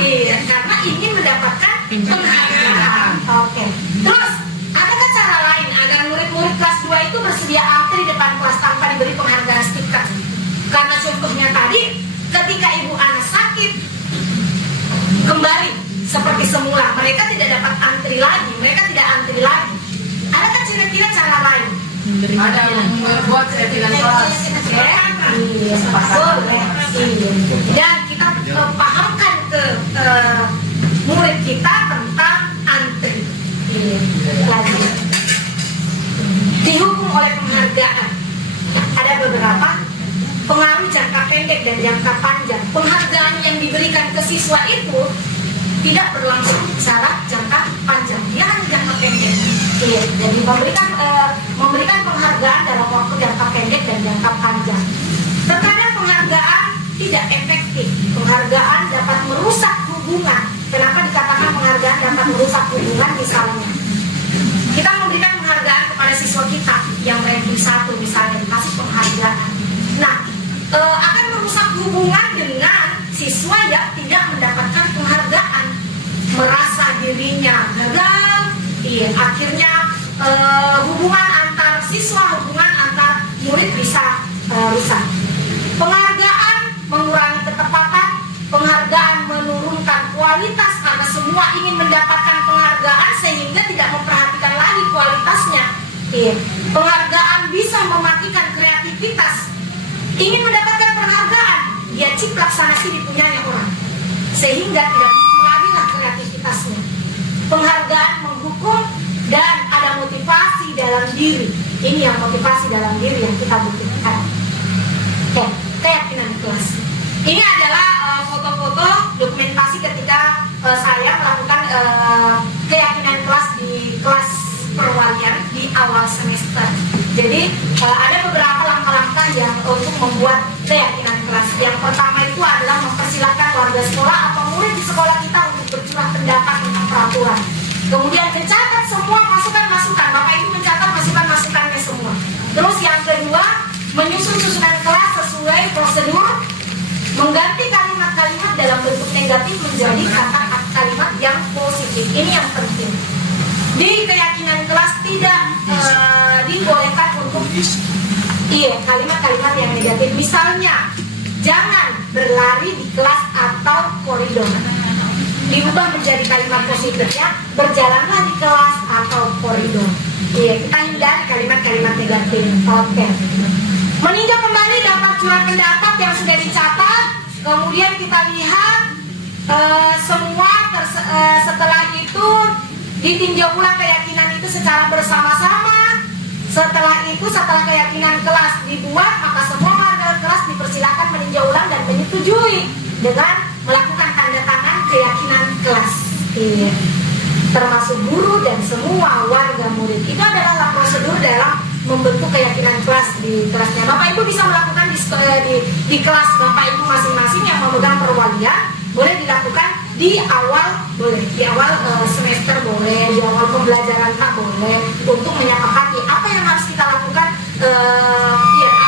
Iya, karena ingin mendapatkan penghargaan. Oke. Terus, adakah cara lain agar murid-murid kelas 2 itu bersedia antri depan kelas tanpa diberi penghargaan stiker? Karena contohnya tadi, ketika Ibu Anas sakit, kembali seperti semula, mereka tidak dapat antri lagi, mereka tidak antri lagi. Adakah kira-kira cara lain? Ada membuat keyakinan kelas. Iya, boleh. Iya. Dan kita pahamkan ke murid kita tentang antri. Iya. Lanjut. Dihukum oleh penghargaan. Ada beberapa pengaruh jangka pendek dan jangka panjang. Penghargaan yang diberikan ke siswa itu tidak berlangsung secara jangka panjang, dia hanya jangka pendek. Iya, jadi memberikan penghargaan dalam waktu jangka pendek dan jangka panjang. Terkadang penghargaan tidak efektif. Penghargaan dapat merusak hubungan. Kenapa dikatakan penghargaan dapat merusak hubungan? Misalnya, kita memberikan penghargaan kepada siswa kita yang ranking 1 misalnya, dikasih penghargaan. Nah, akan merusak hubungan dengan siswa yang tidak mendapatkan penghargaan, merasa dirinya gagal. Iya, akhirnya hubungan antar siswa, hubungan antar murid bisa rusak. Penghargaan mengurangi ketepatan, penghargaan menurunkan kualitas karena semua ingin mendapatkan penghargaan sehingga tidak memperhatikan lagi kualitasnya. Iya. Penghargaan bisa mematikan kreativitas. Ingin mendapatkan penghargaan, dia ciplak sana sini punyanya orang, sehingga tidak muncul lagi lah kreativitasnya. Penghargaan menghukum dan ada motivasi dalam diri. Ini yang motivasi dalam diri yang kita butuhkan. Oke, keyakinan kelas. Ini adalah foto-foto dokumentasi ketika saya melakukan keyakinan kelas di kelas perwalian di awal semester. Jadi ada beberapa langkah-langkah yang untuk membuat keyakinan kelas. Yang pertama itu adalah mempersilahkan warga sekolah atau murid di sekolah kita untuk bercurah pendapat tentang peraturan. Kemudian mencatat semua masukan-masukan. Bapak Ibu mencatat masukan-masukannya semua. Terus yang kedua, menyusun susunan kelas sesuai prosedur, mengganti kalimat-kalimat dalam bentuk negatif menjadi kalimat yang positif. Ini yang penting. Di keyakinan kelas tidak dibolehkan untuk kalimat-kalimat yang negatif. Misalnya, jangan berlari di kelas atau koridor. Diubah menjadi kalimat positifnya, berjalanlah di kelas atau koridor. Iya, kita hindari kalimat-kalimat negatif. Oke. Meninjau kembali daftar curah pendapat yang sudah dicatat. Kemudian kita lihat semua setelah itu ditinjau ulang keyakinan itu secara bersama-sama. Setelah itu, setelah keyakinan kelas dibuat, maka semua warga kelas dipersilakan meninjau ulang dan menyetujui dengan melakukan tanda tangan keyakinan kelas. Iya. Termasuk guru dan semua warga murid. Itu adalah prosedur dalam membentuk keyakinan kelas di kelasnya. Bapak Ibu bisa melakukan di kelas Bapak Ibu masing-masing yang memegang perwalian. Boleh dilakukan di awal, boleh di awal semester, boleh di awal pembelajaran tak boleh, untuk menyepakati apa yang harus kita lakukan,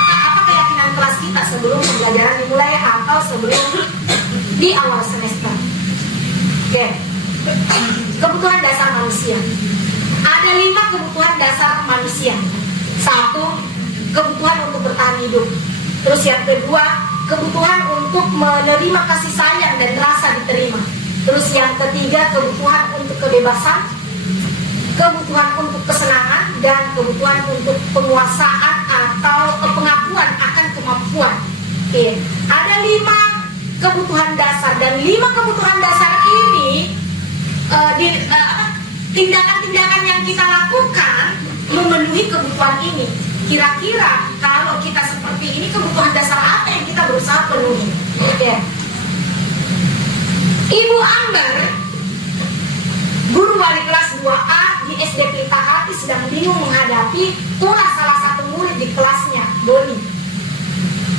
apa keyakinan kelas kita sebelum pembelajaran dimulai atau sebelum di awal semester. Oke. Kebutuhan dasar manusia. Ada 5 kebutuhan dasar manusia. 1, kebutuhan untuk bertahan hidup. Terus yang kedua, kebutuhan untuk menerima kasih sayang dan rasa diterima. Terus yang ketiga, kebutuhan untuk kebebasan, kebutuhan untuk kesenangan, dan kebutuhan untuk penguasaan atau pengakuan akan kemampuan. Oke. Ada 5 kebutuhan dasar, dan 5 kebutuhan dasar ini tindakan-tindakan yang kita lakukan memenuhi kebutuhan ini. Kira-kira kalau kita seperti ini, kebutuhan dasar apa yang kita berusaha penuhi? Oke. Ibu Ambar, guru wali kelas 2A di SD Pelita Hati, sedang bingung menghadapi ulah salah satu murid di kelasnya, Doni.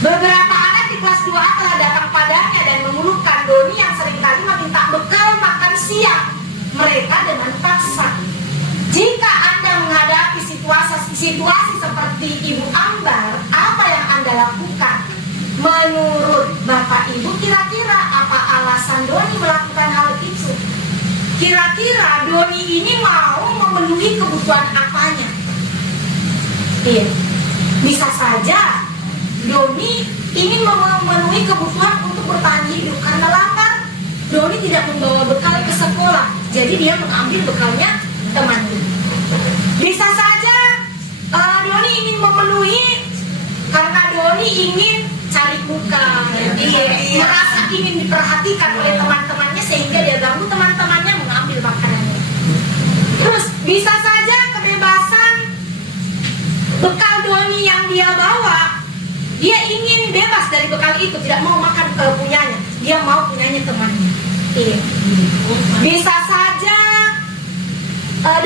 Beberapa anak di kelas 2A telah datang padanya dan mengeluhkan Doni yang seringkali meminta bekal makan siang mereka dengan paksa. Jika Anda menghadapi situasi seperti Ibu Ambar, apa yang Anda lakukan? Menurut Bapak Ibu, kira-kira apa alasan Doni melakukan hal itu? Kira-kira Doni ini mau memenuhi kebutuhan apanya? Iya, bisa saja Doni ingin memenuhi kebutuhan untuk bertahan hidup karena lapar. Doni tidak membawa bekal ke sekolah, jadi dia mengambil bekalnya temannya. Bisa saja Doni ingin ingin cari muka, dia merasa ingin diperhatikan oleh teman-temannya sehingga dia ganggu teman-temannya mengambil makanannya. Terus bisa saja kebebasan bekal Doni yang dia bawa, dia ingin bebas dari bekal itu, tidak mau makan punyanya, dia mau punyanya temannya. Bisa saja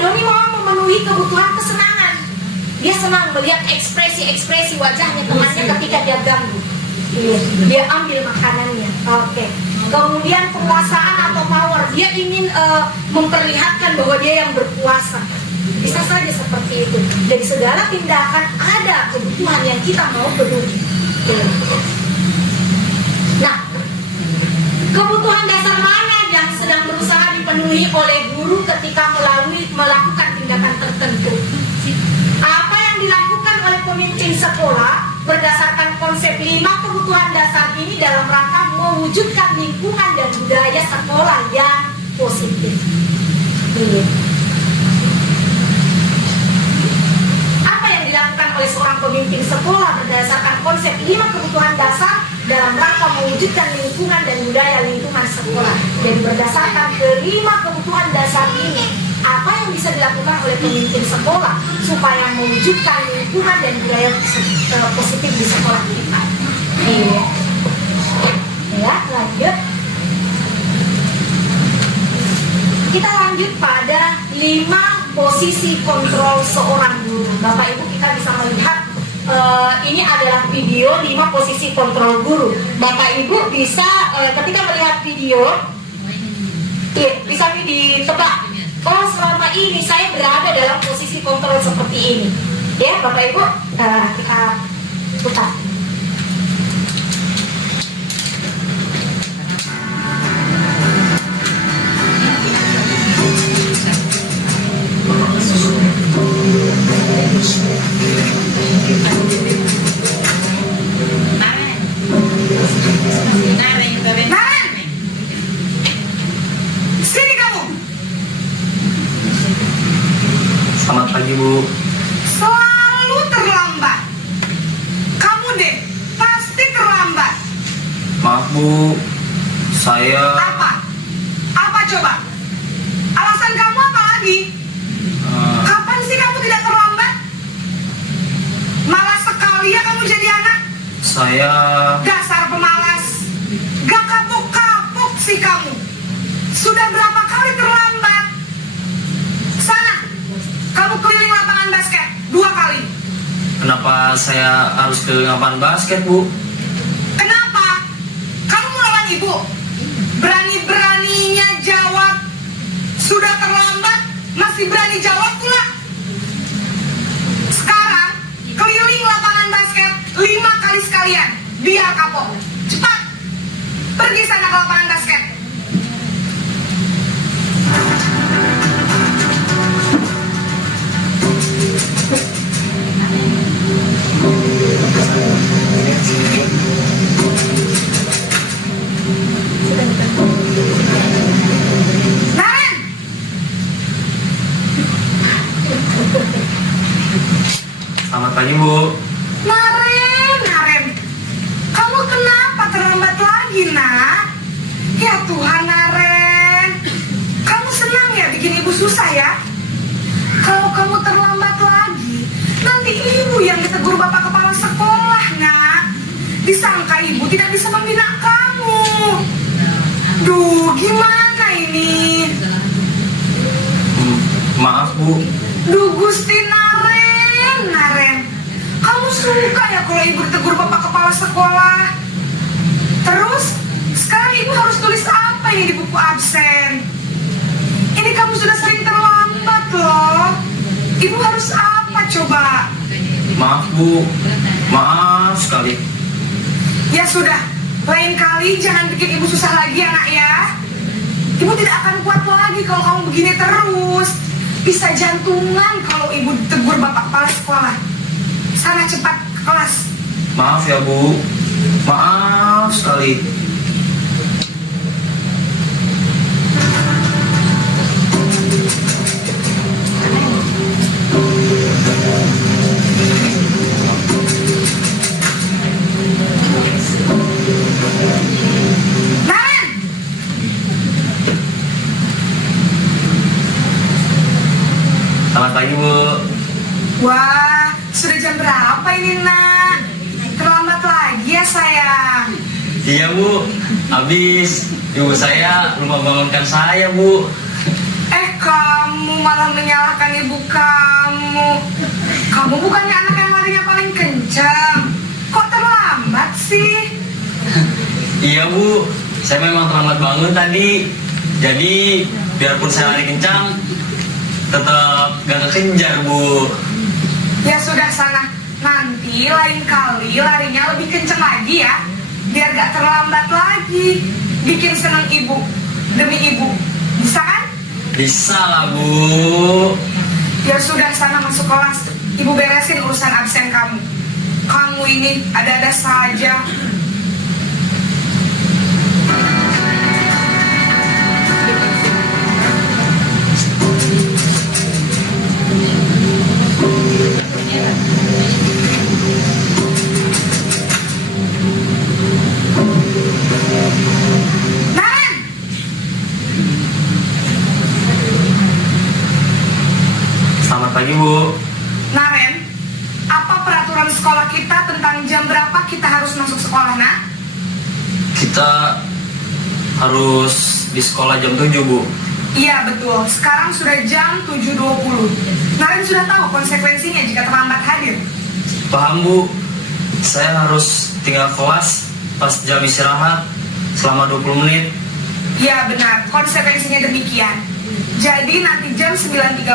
Doni mau memenuhi kebutuhan kesenangan, dia senang melihat ekspresi wajahnya temannya ketika dia ganggu. Dia ambil makanannya. Oke. Kemudian penguasaan atau power, dia ingin memperlihatkan bahwa dia yang berkuasa. Bisa saja seperti itu. Dari segala tindakan ada kebutuhan yang kita mau penuhi. Nah, kebutuhan dasar mana yang sedang berusaha dipenuhi oleh guru ketika melakukan tindakan tertentu? Apa yang dilakukan oleh pemimpin sekolah berdasarkan konsep 5 kebutuhan dasar ini dalam rangka mewujudkan lingkungan dan budaya sekolah yang positif. Apa yang dilakukan oleh seorang pemimpin sekolah berdasarkan konsep 5 kebutuhan dasar dalam rangka mewujudkan lingkungan dan budaya lingkungan sekolah? Dan berdasarkan kelima kebutuhan dasar ini, apa yang bisa dilakukan oleh pemimpin sekolah supaya mewujudkan lingkungan dan budaya positif di sekolah kita? Ya, lanjut. Kita lanjut pada 5 posisi kontrol seorang guru. Bapak Ibu, kita bisa melihat ini adalah video 5 posisi kontrol guru. Bapak Ibu bisa ketika melihat video, bisa ditebak. Oh, selama ini saya berada dalam posisi kontrol seperti ini. Ya, Bapak Ibu, kita putar. Sini kamu. Selamat pagi, Bu. Selalu terlambat. Kamu deh, pasti terlambat. Maaf, Bu. Saya Apa? Apa coba? Alasan kamu apa lagi? Kapan sih kamu tidak terlambat? Malas sekali ya kamu jadi anak. saya Dasar pemalas. Gak kapok-kapok sih kamu. Sudah berapa kali terlambat? Sana, kamu keliling lapangan basket 2 kali. kenapa saya harus ke lapangan basket, Bu? Kenapa? Kamu melawan ibu? Berani-beraninya jawab. Sudah terlambat, masih berani jawab pula. Sekarang, keliling lapangan basket 5 kali sekalian. Biar kapok. Cepat, pergi sana ke lapangan basket. Naren! Selamat pagi, Bu. Naren, kamu kenapa terlambat lagi, nak? Ya Tuhan, Naren, kamu senang ya bikin ibu susah ya? Kalau kamu terlambat lagi, nanti ibu yang ditegur bapak kepala sekolah, nak. Disangka ibu tidak bisa membina kamu. Duh, gimana ini? Maaf, Bu. Duh, Gusti Naren, kamu suka ya kalau ibu ditegur bapak kepala sekolah? Terus, sekarang ibu harus tulis apa ini di buku absen? Ini kamu sudah sering terlambat loh. Ibu harus apa coba? Maaf, Bu. Maaf sekali. Ya sudah, lain kali jangan bikin ibu susah lagi ya, nak ya. Ibu tidak akan kuat lagi kalau kamu begini terus. Bisa jantungan kalau ibu ditegur bapak kepala sekolah. Sana cepat ke kelas. Maaf ya, Bu. Maaf sekali. Wah, sudah jam berapa ini nak? Terlambat lagi ya sayang. Iya Bu, habis ibu saya lupa bangunkan saya Bu. Kamu malah menyalahkan ibu kamu. Kamu bukannya anak yang larinya paling kencang. Kok terlambat sih? Iya Bu, saya memang terlambat bangun tadi. Jadi biarpun saya lari kencang, tetap gak kekejar Bu. Ya sudah sana. Nanti lain kali larinya lebih kencang lagi ya. Biar gak terlambat lagi. Bikin senang ibu. Demi ibu. Bisa kan? Bisa lah Bu. Ya sudah sana masuk kelas. Ibu beresin urusan absen kamu. Kamu ini ada-ada saja. Naren! Selamat pagi Bu. Naren, apa peraturan sekolah kita tentang jam berapa kita harus masuk sekolah, nak? Kita harus di sekolah jam 7 Bu. Iya betul, sekarang sudah jam 7.20. Naren sudah tahu konsekuensinya jika terlambat hadir. Paham Bu, saya harus tinggal kelas pas jam istirahat selama 20 menit. Iya benar, konsekuensinya demikian. Jadi nanti jam 9.30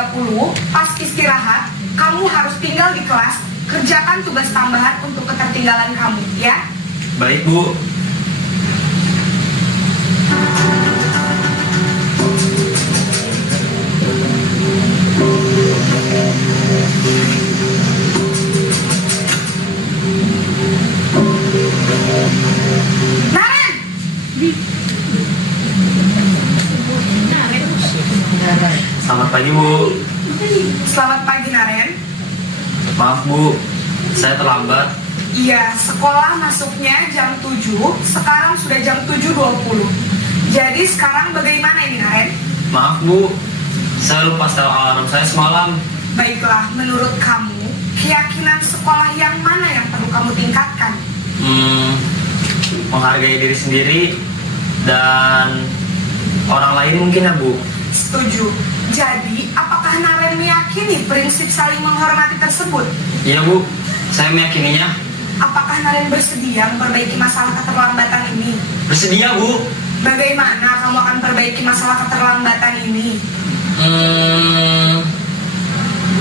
pas istirahat, kamu harus tinggal di kelas, kerjakan tugas tambahan untuk ketertinggalan kamu, ya? Baik Bu. Naren! Selamat pagi Bu. Selamat pagi Naren. Maaf Bu, saya terlambat. Iya, sekolah masuknya jam 7, sekarang sudah jam 7.20. Jadi sekarang bagaimana ini Naren? Maaf Bu, saya lupa setel alarm saya semalam. Baiklah, menurut kamu, keyakinan sekolah yang mana yang perlu kamu tingkatkan? Menghargai diri sendiri dan orang lain mungkin ya Bu. Setuju. Jadi, apakah Naren meyakini prinsip saling menghormati tersebut? Iya Bu, saya meyakininya. Apakah Naren bersedia memperbaiki masalah keterlambatan ini? Bersedia Bu. Bagaimana kamu akan perbaiki masalah keterlambatan ini?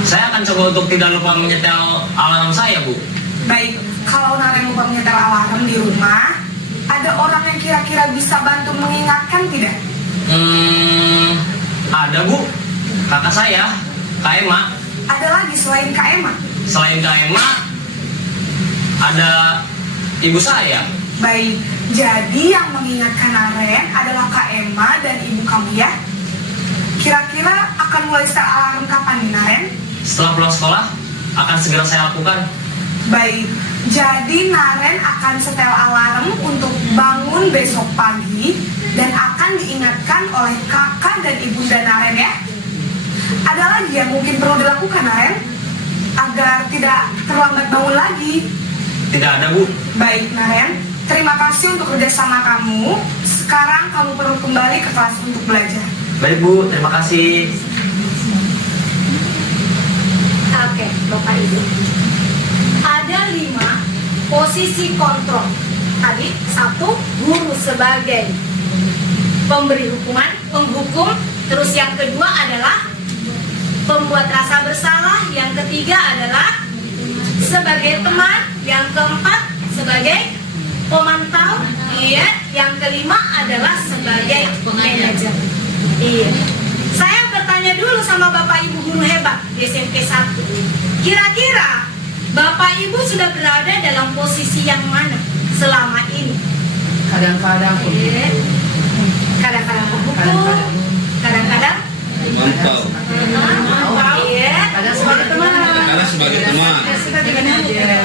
Saya akan coba untuk tidak lupa menyetel alarm saya Bu. Baik, kalau Naren lupa menyetel alarm di rumah, ada orang yang kira-kira bisa bantu mengingatkan tidak? Ada Bu, kakak saya, Kak Emma. Ada lagi selain Kak Emma? Selain Kak Emma, ada ibu saya. Baik, jadi yang mengingatkan Naren adalah Kak Emma dan ibu kamu ya? Kira-kira akan mulai setel alarm kapan nih Naren? Setelah pulang sekolah, akan segera saya lakukan. Baik, jadi Naren akan setel alarm untuk bangun besok pagi dan akan diingatkan oleh kakak dan ibunda Naren ya. Ada lagi yang mungkin perlu dilakukan Naren agar tidak terlambat bangun lagi? Tidak ada Bu. Baik Naren, terima kasih untuk kerjasama kamu. Sekarang kamu perlu kembali ke kelas untuk belajar. Baik Bu, terima kasih. Oke, Bapak Ibu. Ada 5 posisi kontrol. Tadi 1, guru sebagai pemberi hukuman, penghukum. Terus yang kedua adalah pembuat rasa bersalah. Yang ketiga adalah sebagai teman. Yang keempat sebagai pemantau. Iya. Yang kelima adalah sebagai manajer. Iya. Saya bertanya dulu sama Bapak Ibu guru hebat di SMP 1. Kira-kira Bapak Ibu sudah berada dalam posisi yang mana selama ini? Kadang-kadang Iya. Kadang-kadang penghukum, kadang-kadang Mantap. mantau, iya. kadang sebagai teman. Karena sebagai teman. Suka juga manajer.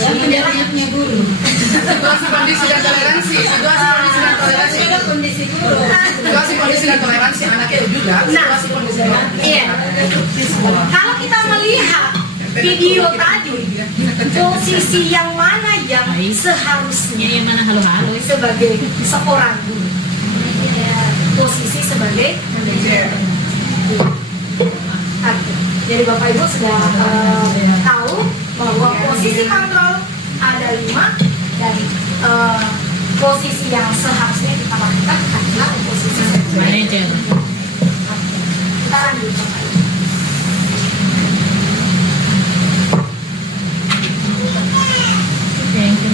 Penjalannya guru. Situasi kondisi dan toleransi. Situasi kondisi dan toleransi. Kondisi guru. Situasi kondisi dan toleransi anaknya juga Nah, situasi kondisi nanti. iya. Kalau kita melihat video tadi, posisi yang mana yang seharusnya Yang mana halo-halo. sebagai seorang guru? Posisi sebagai Oke. Jadi Bapak Ibu sudah tahu bahwa posisi kontrol ada 5 dan posisi yang seharusnya kita lakukan adalah posisi sebagai Manajer. Kita lanjut Bapak Ibu. Thank you.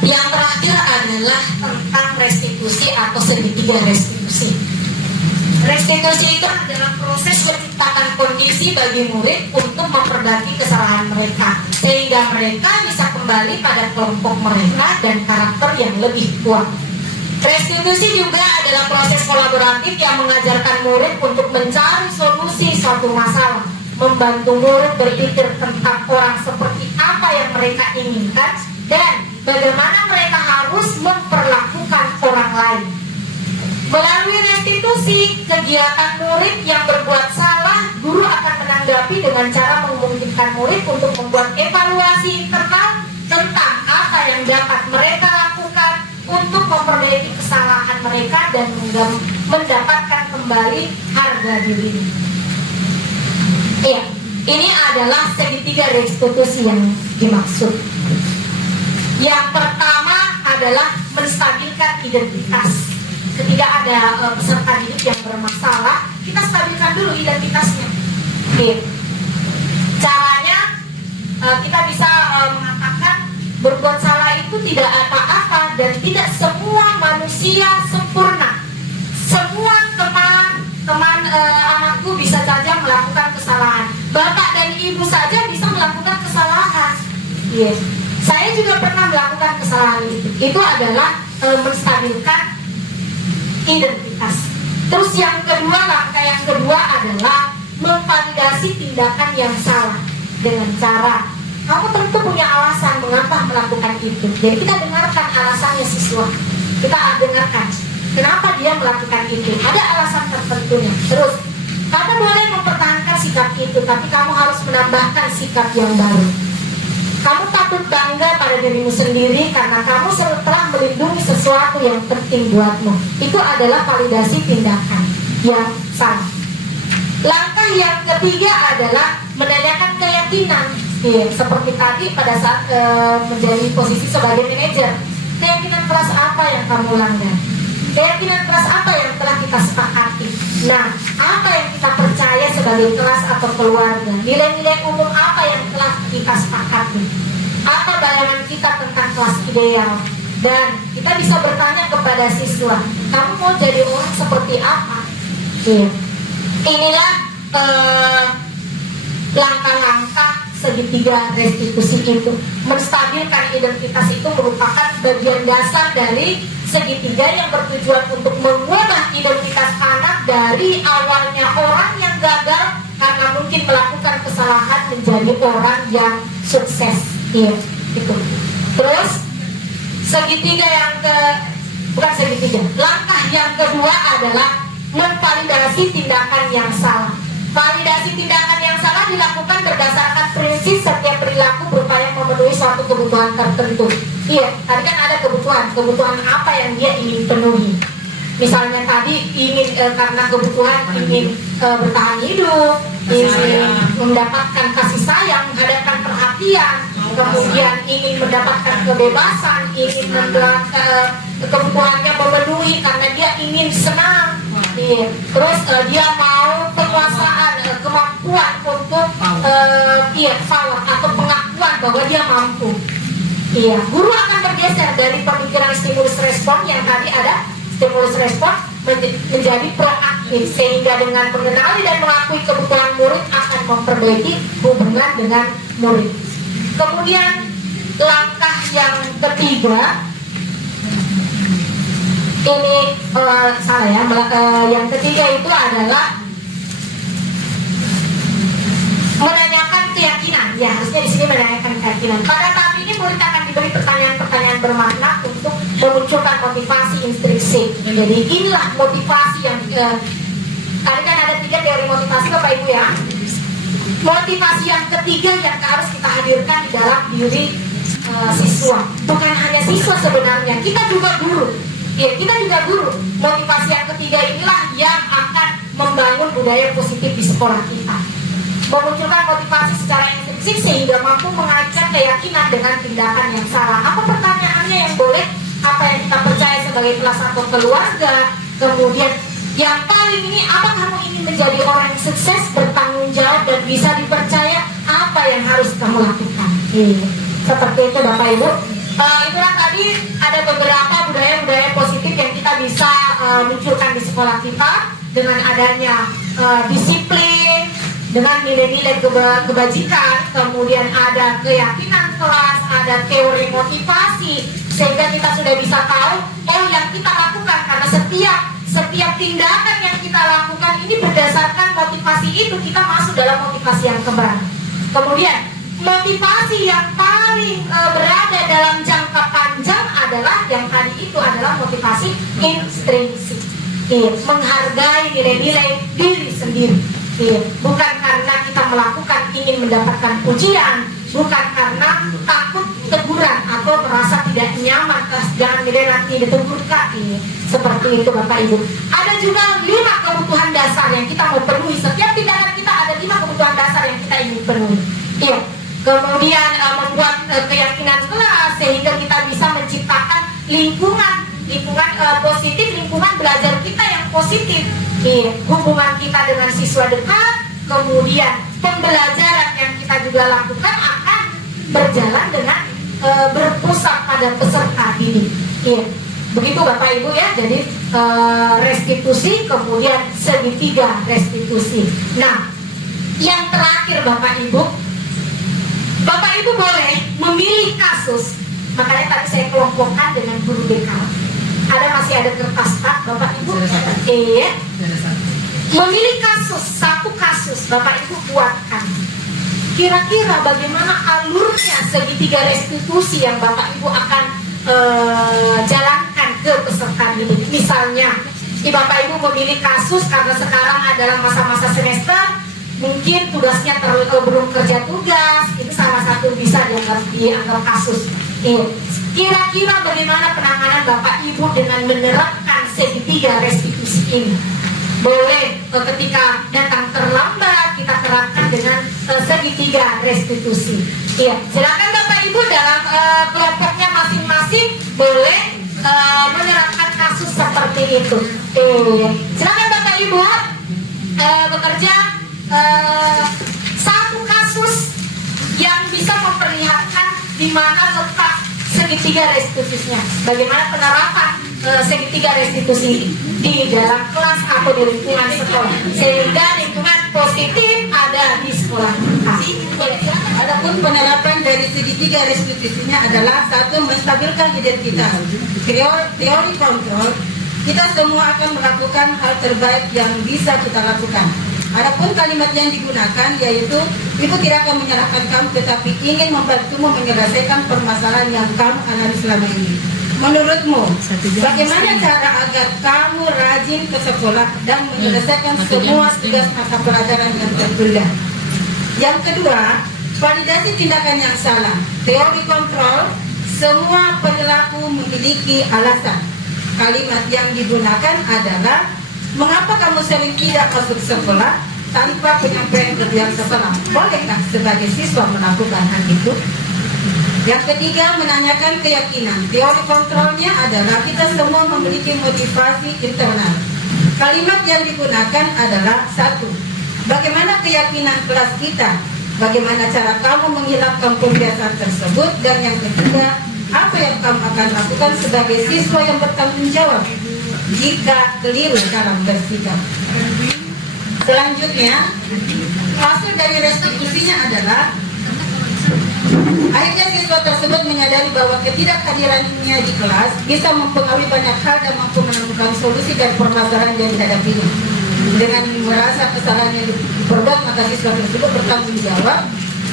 Yang terakhir adalah tentang restitusi atau segitiga restitusi. Restitusi itu adalah proses menciptakan kondisi bagi murid untuk memperbaiki kesalahan mereka, sehingga mereka bisa kembali pada kelompok mereka dan karakter yang lebih kuat. Restitusi juga adalah proses kolaboratif yang mengajarkan murid untuk mencari solusi suatu masalah, membantu murid berpikir tentang orang seperti apa yang mereka inginkan, dan bagaimana mereka harus memperlakukan orang lain. Melalui restitusi, kegiatan murid yang berbuat salah, guru akan menanggapi dengan cara memungkinkan murid untuk membuat evaluasi internal tentang apa yang dapat mereka lakukan untuk memperbaiki kesalahan mereka dan mendapatkan kembali harga diri. Iya, ini adalah segitiga restitusi yang dimaksud. Yang pertama adalah menstabilkan identitas. Ketika ada peserta didik yang bermasalah, kita stabilkan dulu identitasnya. Oke. Caranya kita bisa mengatakan berbuat salah itu tidak apa-apa dan tidak semua manusia sempurna. Semua teman anakku bisa saja melakukan kesalahan. Bapak dan ibu saja bisa melakukan kesalahan. Yes. Saya juga pernah melakukan kesalahan itu. Itu adalah menstabilkan identitas. Terus yang kedua, langkah yang kedua adalah memvalidasi tindakan yang salah dengan cara kamu tentu punya alasan mengapa melakukan itu. Jadi kita dengarkan alasannya siswa. Kita dengarkan kenapa dia melakukan itu. Ada alasan tertentunya. Terus kamu boleh mempertahankan sikap itu, tapi kamu harus menambahkan sikap yang baru. Kamu patut bangga pada dirimu sendiri karena kamu telah melindungi sesuatu yang penting buatmu. Itu adalah validasi tindakan yang salah. Langkah yang ketiga adalah menanyakan keyakinan. Seperti tadi pada saat menjadi posisi sebagai manajer, keyakinan keras apa yang kamu langgar? Keyakinan keras apa yang telah kita sepakati? Nah, apa yang kita percaya sebagai kelas atau keluarga? Nilai-nilai umum apa yang telah kita sepakati? Apa bayangan kita tentang kelas ideal? Dan kita bisa bertanya kepada siswa, kamu mau jadi orang seperti apa? Inilah langkah-langkah segitiga restitusi itu. Menstabilkan identitas itu merupakan bagian dasar dari segitiga yang bertujuan untuk mengubah identitas anak dari awalnya orang yang gagal karena mungkin melakukan kesalahan menjadi orang yang sukses. Iya, itu. Terus segitiga yang bukan segitiga. Langkah yang kedua adalah memvalidasi tindakan yang salah. Validasi tindakan yang salah dilakukan berdasarkan prinsip setiap perilaku berupaya memenuhi suatu kebutuhan tertentu. Iya, tadi kan ada kebutuhan apa yang dia ingin penuhi. Misalnya tadi ingin karena kebutuhan ingin bertahan hidup, ingin mendapatkan kasih sayang, menghadapkan perhatian, kemudian ingin mendapatkan kebebasan, ingin kebutuhannya memenuhi karena dia ingin senang. Iya. Terus dia mau kekuasaan, kemampuan untuk power atau pengakuan bahwa dia mampu. Iya, guru akan bergeser dari pemikiran stimulus respon yang tadi ada stimulus respon menjadi proaktif, sehingga dengan mengenali dan mengakui kebutuhan murid akan memperbaiki hubungan dengan murid. Kemudian langkah yang ketiga ini salah ya, yang ketiga itu adalah menanyakan keyakinan. Ya, harusnya di sini menanyakan keyakinan. Pada tahap ini murid akan diberi pertanyaan-pertanyaan bermakna untuk memunculkan motivasi intrinsik. Jadi inilah motivasi yang tadi kan ada 3 teori motivasi Bapak Ibu ya. Motivasi yang ketiga yang harus kita hadirkan di dalam diri siswa. Bukan hanya siswa sebenarnya, kita juga guru. Ya, kita juga guru. Motivasi yang ketiga inilah yang akan membangun budaya positif di sekolah kita. Memunculkan motivasi secara intrinsik sehingga mampu mengaitkan keyakinan dengan tindakan yang salah. Apa pertanyaannya yang boleh? Apa yang kita percaya sebagai kelas atau keluarga? Kemudian yang paling ini, apa kamu ingin menjadi orang yang sukses, bertanggung jawab dan bisa dipercaya? Apa yang harus kamu lakukan? Seperti itu Bapak Ibu. Itulah tadi ada beberapa budaya-budaya positif yang kita bisa munculkan di sekolah kita dengan adanya disiplin, dengan nilai-nilai kebajikan, kemudian ada keyakinan kelas, ada teori motivasi, sehingga kita sudah bisa tahu yang kita lakukan karena setiap tindakan yang kita lakukan ini berdasarkan motivasi itu, kita masuk dalam motivasi yang keberapa. Kemudian motivasi yang paling berada dalam jangka panjang adalah yang tadi itu adalah motivasi intrinsik, menghargai nilai-nilai diri sendiri. Bukan karena kita melakukan ingin mendapatkan pujian, bukan karena takut teguran atau merasa tidak nyaman, jangan nanti ditegur Kak. Seperti itu Bapak Ibu. Ada juga 5 kebutuhan dasar yang kita mau penuhi. Setiap tindakan kita ada 5 kebutuhan dasar yang kita ingin penuhi. Kemudian membuat keyakinan kelas sehingga kita bisa menciptakan lingkungan positif, lingkungan belajar kita yang positif. Hubungan kita dengan siswa dekat, kemudian pembelajaran yang kita juga lakukan akan berjalan dengan berpusat pada peserta didik. Begitu Bapak Ibu ya. Jadi restitusi, kemudian segitiga restitusi. Nah, yang terakhir Bapak Ibu boleh memilih kasus. Makanya tadi saya kelompokkan dengan guru BK. Masih ada kertas Pak, Bapak Ibu. Memilih kasus, satu kasus Bapak Ibu buatkan. Kira-kira bagaimana alurnya segitiga restitusi yang Bapak Ibu akan jalankan ke peserta didik. Misalnya, Bapak Ibu memilih kasus karena sekarang adalah masa-masa semester, mungkin tugasnya belum kerja tugas, itu salah satu bisa dianggap kasus. Kira-kira bagaimana penanganan Bapak Ibu dengan menerapkan segitiga restitusi ini? Boleh ketika datang terlambat kita terapkan dengan segitiga restitusi. Silakan Bapak Ibu dalam kelompoknya masing-masing boleh menerapkan kasus seperti itu. Silakan Bapak Ibu bekerja satu kasus yang bisa memperlihatkan di mana letak segitiga restitusinya. Bagaimana penerapan segitiga restitusi di dalam kelas atau di lingkungan sekolah sehingga lingkungan positif ada di sekolah. Adapun penerapan dari segitiga restitusinya adalah satu, menstabilkan identitas. Teori kontrol, kita semua akan melakukan hal terbaik yang bisa kita lakukan. Adapun kalimat yang digunakan yaitu ibu tidak akan menyalahkan kamu tetapi ingin membantumu menyelesaikan permasalahan yang kamu alami selama ini. Menurutmu, bagaimana cara agar kamu rajin ke sekolah dan menyelesaikan semua tugas mata pelajaran yang tertunda? Yang kedua, validasi tindakan yang salah. Teori kontrol, semua perilaku memiliki alasan. Kalimat yang digunakan adalah, mengapa kamu sering tidak masuk sekolah tanpa penyampaian kerjaan sekolah? Bolehkah sebagai siswa melakukan hal itu? Yang ketiga, menanyakan keyakinan. Teori kontrolnya adalah kita semua memiliki motivasi internal. Kalimat yang digunakan adalah satu, bagaimana keyakinan kelas kita? Bagaimana cara kamu menghilangkan kebiasaan tersebut? Dan yang ketiga, apa yang kamu akan lakukan sebagai siswa yang bertanggung jawab jika keliru dalam bersikap? Selanjutnya, hasil dari restitusinya adalah akhirnya siswa tersebut menyadari bahwa ketidakhadirannya di kelas bisa mempengaruhi banyak hal dan mampu menemukan solusi dari permasalahan yang dihadapinya. Dengan merasa kesalahan yang diperbuat, maka siswa tersebut bertanggung jawab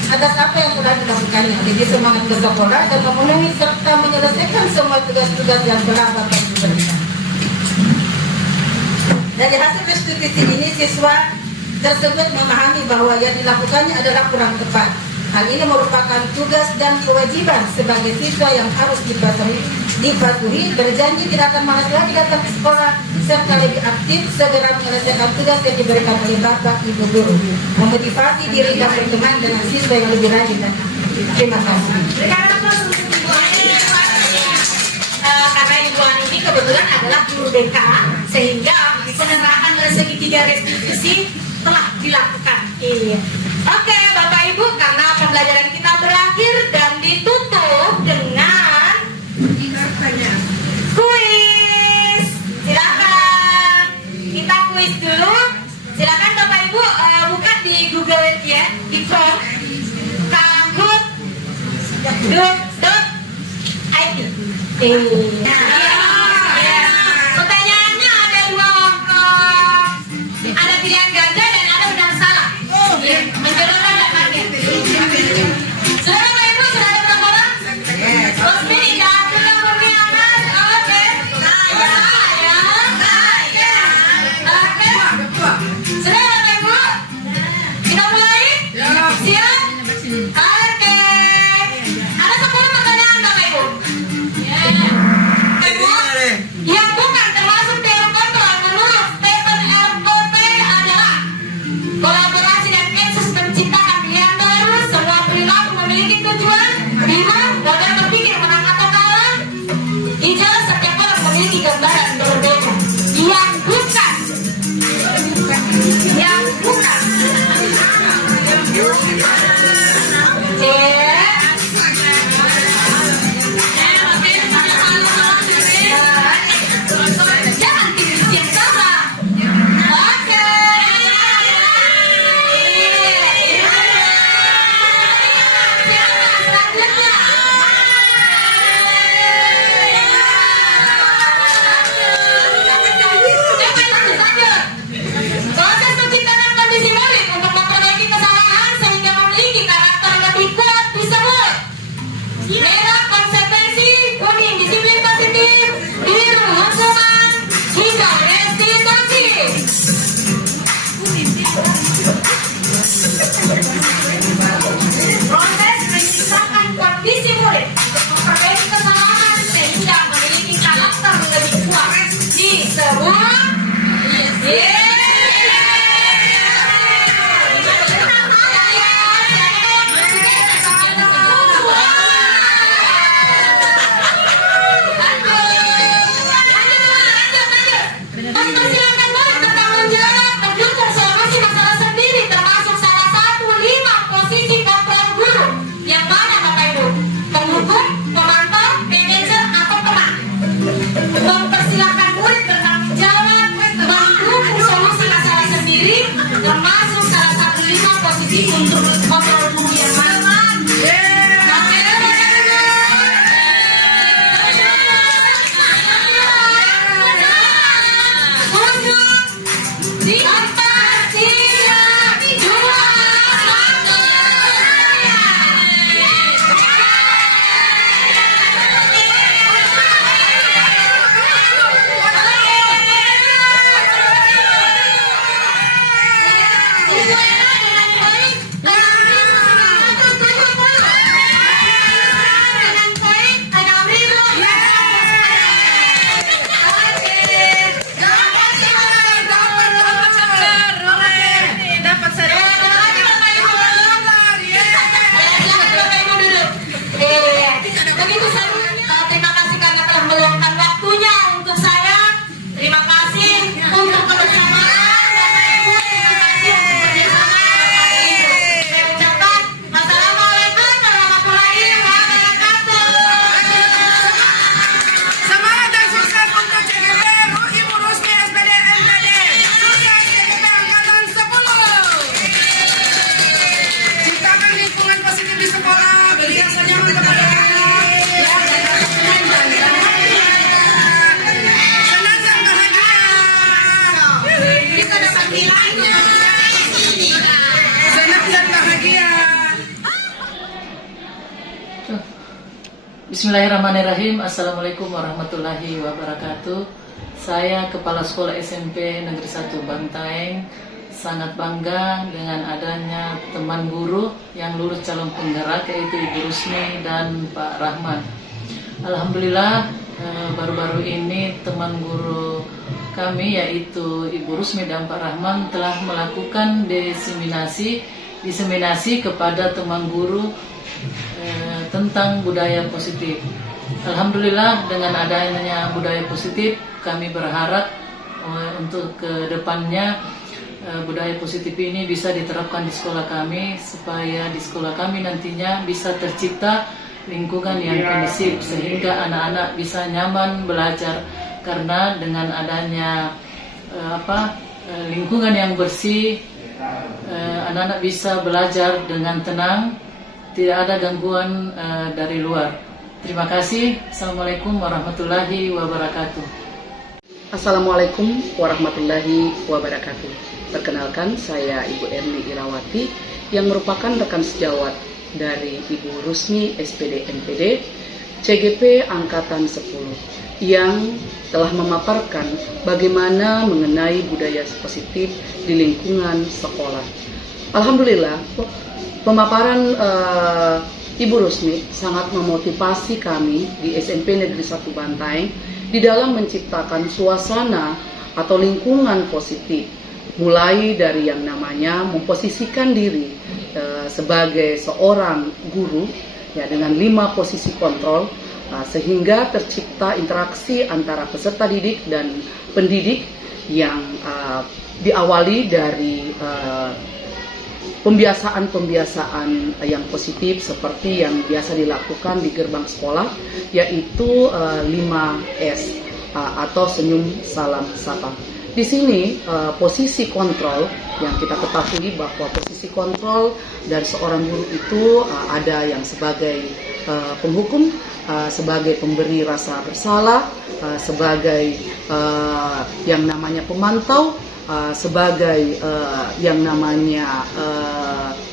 atas apa yang telah dilakukannya. Jadi semangat ke sekolah dan memenuhi serta menyelesaikan semua tugas-tugas yang telah Bapak Ibu berikan. Dari hasil restitusi ini, siswa tersebut memahami bahwa yang dilakukannya adalah kurang tepat. Hal ini merupakan tugas dan kewajiban sebagai siswa yang harus dipatuhi, berjanji tidak akan malas lagi datang ke sekolah, serta lebih aktif segera menyelesaikan tugas yang diberikan oleh Bapak Ibu guru, memotivasi diri dan berteman dengan siswa yang lebih rajin. Terima kasih. Karena Ibu Ani ini kebetulan adalah guru BK, sehingga penerapan dari segitiga restitusi telah dilakukan. Iya. Oke, Bapak Ibu, karena pembelajaran kita berakhir dan ditutup dengan kuis. Silakan kita kuis dulu. Silakan Bapak Ibu buka di Google ya, di Chrome kahoot.id. Pertanyaannya ada dua, ada pilihan ganda dan ada benar salah. Menjelaskan dapatnya. Sudah Bapak Ibu, sudah ada berapa orang? Rosmi, tidak ada yang berniaman. Oke. Oke. Sudah Bapak Ibu? Kita mulai? Siap? Oke. Ada 10 pertanyaan Bapak Ibu. Bapak Ibu, Bismillahirrahmanirrahim. Assalamualaikum warahmatullahi wabarakatuh. Saya Kepala Sekolah SMP Negeri 1 Bantaeng sangat bangga dengan adanya teman guru yang lulus calon penggerak, yaitu Ibu Rusmi dan Pak Rahman. Alhamdulillah baru-baru ini teman guru kami yaitu Ibu Rusmi dan Pak Rahman telah melakukan diseminasi kepada teman guru tentang budaya positif. Alhamdulillah dengan adanya budaya positif kami berharap untuk ke depannya budaya positif ini bisa diterapkan di sekolah kami supaya di sekolah kami nantinya bisa tercipta lingkungan yang kondusif sehingga anak-anak bisa nyaman belajar, karena dengan adanya lingkungan yang bersih anak-anak bisa belajar dengan tenang, tidak ada gangguan dari luar. Terima kasih. Assalamualaikum warahmatullahi wabarakatuh. Assalamualaikum warahmatullahi wabarakatuh. Perkenalkan, saya Ibu Erni Irawati yang merupakan rekan sejawat dari Ibu Rusmi SPD NPD CGP Angkatan 10 yang telah memaparkan bagaimana mengenai budaya positif di lingkungan sekolah. Alhamdulillah, pemaparan Ibu Rusmi sangat memotivasi kami di SMP Negeri 1 Bantaeng di dalam menciptakan suasana atau lingkungan positif, mulai dari yang namanya memposisikan diri sebagai seorang guru ya dengan 5 posisi kontrol sehingga tercipta interaksi antara peserta didik dan pendidik yang diawali dari pembiasaan yang positif seperti yang biasa dilakukan di gerbang sekolah, yaitu 5S atau senyum, salam, sapa. Di sini posisi kontrol yang kita ketahui bahwa posisi kontrol dari seorang guru itu ada yang sebagai penghukum, sebagai pemberi rasa bersalah, sebagai yang namanya pemantau, sebagai yang namanya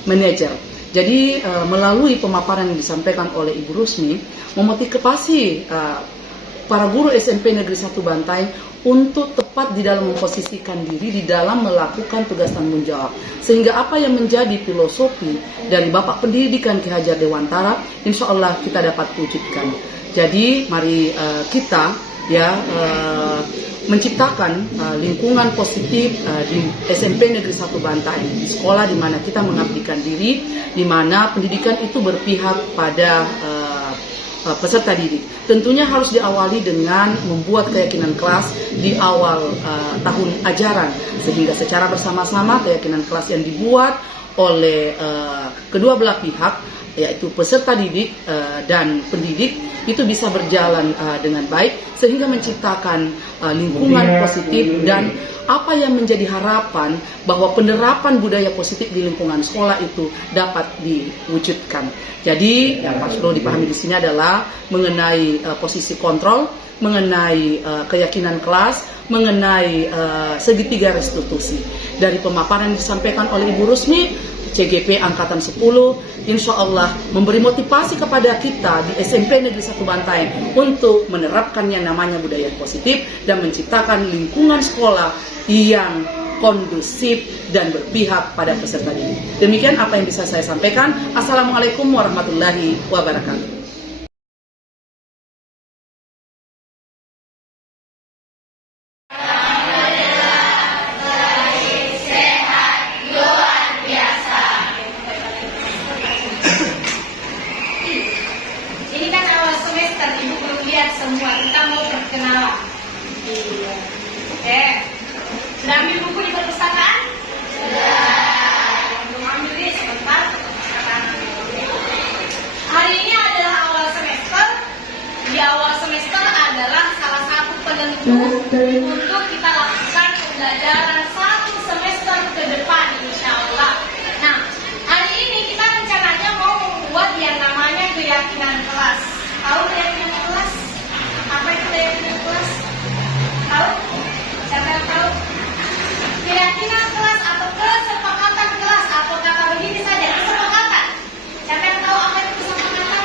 manajer. Jadi melalui pemaparan yang disampaikan oleh Ibu Rusmi memotivasi para guru SMP Negeri 1 Bantaeng untuk tepat di dalam memposisikan diri di dalam melakukan tugas tanggung jawab, sehingga apa yang menjadi filosofi dari Bapak Pendidikan Ki Hajar Dewantara insya Allah kita dapat wujudkan. Jadi mari kita menciptakan lingkungan positif di SMP Negeri 1 Bantaeng, di sekolah di mana kita mengabdikan diri, di mana pendidikan itu berpihak pada peserta didik. Tentunya harus diawali dengan membuat keyakinan kelas di awal tahun ajaran, sehingga secara bersama-sama keyakinan kelas yang dibuat oleh kedua belah pihak, yaitu peserta didik dan pendidik, itu bisa berjalan dengan baik sehingga menciptakan lingkungan positif dan apa yang menjadi harapan bahwa penerapan budaya positif di lingkungan sekolah itu dapat diwujudkan. Jadi yang perlu dipahami di sini adalah mengenai posisi kontrol, mengenai keyakinan kelas, mengenai segitiga restitusi. Dari pemaparan yang disampaikan oleh Ibu Rusmi, CGP Angkatan 10, insya Allah memberi motivasi kepada kita di SMP Negeri 1 Bantaeng untuk menerapkan yang namanya budaya positif dan menciptakan lingkungan sekolah yang kondusif dan berpihak pada peserta didik. Demikian apa yang bisa saya sampaikan. Assalamualaikum warahmatullahi wabarakatuh. Ini kan awal semester, Ibu belum lihat semua, kita mau perkenalan. Sudah ambil buku di perpustakaan? Sudah. Belum ambil nih, sebentar. Hari ini adalah awal semester. Di awal semester adalah salah satu penentu untuk kita lakukan pembelajaran 1 semester ke depan, insya Allah. Nah, hari ini kita rencananya mau membuat yang namanya keyakinan kelas. Tahu keyakinan kelas? Apa itu keyakinan kelas? Tahu? Siapa yang tahu? Keyakinan kelas atau kesepakatan kelas, atau kata begini saja, kesepakatan. Siapa yang tahu apa itu kesepakatan?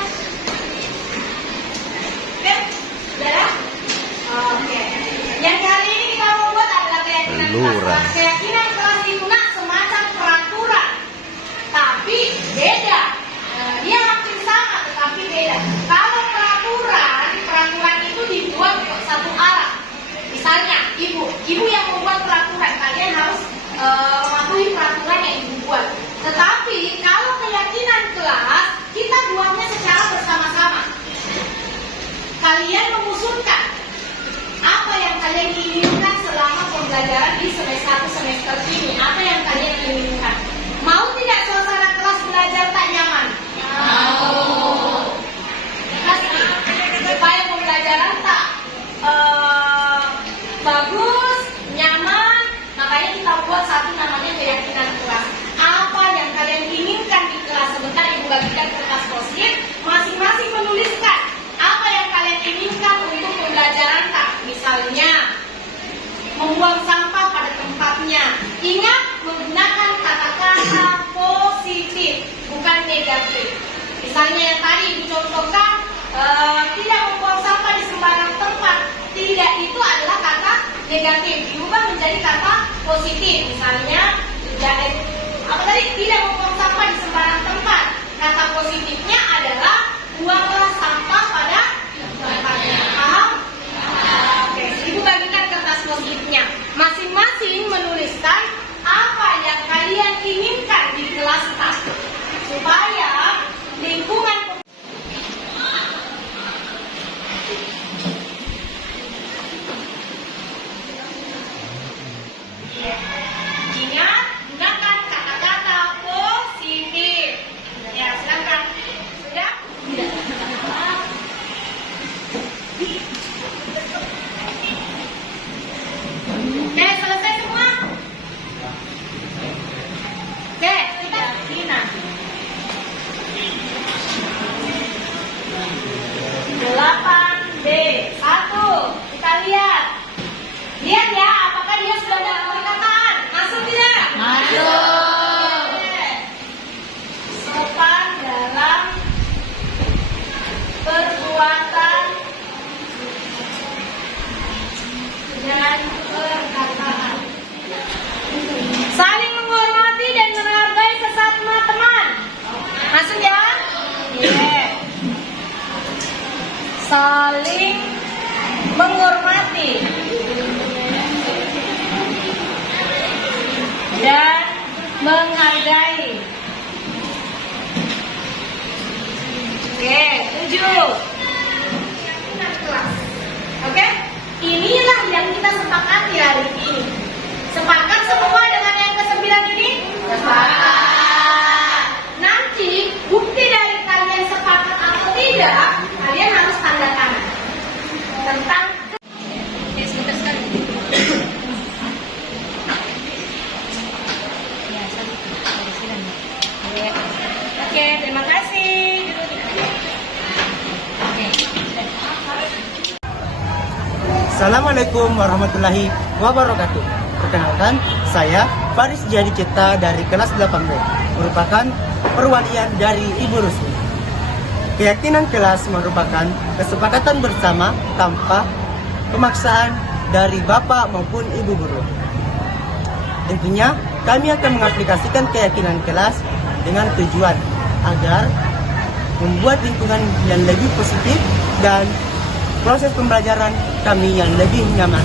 membagikan kertas post-it, masing-masing menuliskan apa yang kalian inginkan untuk pembelajaran tak. Misalnya, membuang sampah pada tempatnya. Ingat menggunakan kata-kata positif, bukan negatif. Misalnya yang tadi Ibu contohkan, tidak membuang sampah di sembarang tempat. Tidak, itu adalah kata negatif. Diubah menjadi kata positif. Misalnya, tidak membuang sampah di sembarang tempat. Kata positifnya adalah buanglah sampah pada tempatnya. Paham? Oke, Ibu bagikan kertas positifnya. Masing-masing menuliskan apa yang kalian inginkan di kelas tak, supaya lingkungan ingat gunakan kata-kata positif. Ya, silakan. Sudah? Oke, selesai semua? Oke, kita Dina. 8B 1. Kita lihat. Lihat ya, apakah dia sudah ada perkataan? Masuk tidak? Masuk. Sopan dalam perbuatan dan perkataan. Saling menghormati dan menghargai sesama teman. Masuk ya? Iya. Saling menghormati dan menghargai. Oke, 7. Oke, inilah yang kita sepakati hari ini. Sepakat semua dengan yang ke-9 ini? Sepakat. Nanti bukti dari kalian sepakat atau tidak, kalian harus tanda tangan tentang. Oke, sebentar sekali. Oke, terima kasih. Assalamualaikum warahmatullahi wabarakatuh. Perkenalkan, saya Faris Jadi Cipta dari kelas 8B, merupakan perwalian dari Ibu Rusmi. Keyakinan kelas merupakan kesepakatan bersama tanpa pemaksaan dari Bapak maupun Ibu guru. Tentunya kami akan mengaplikasikan keyakinan kelas dengan tujuan agar membuat lingkungan yang lebih positif dan proses pembelajaran kami yang lebih nyaman.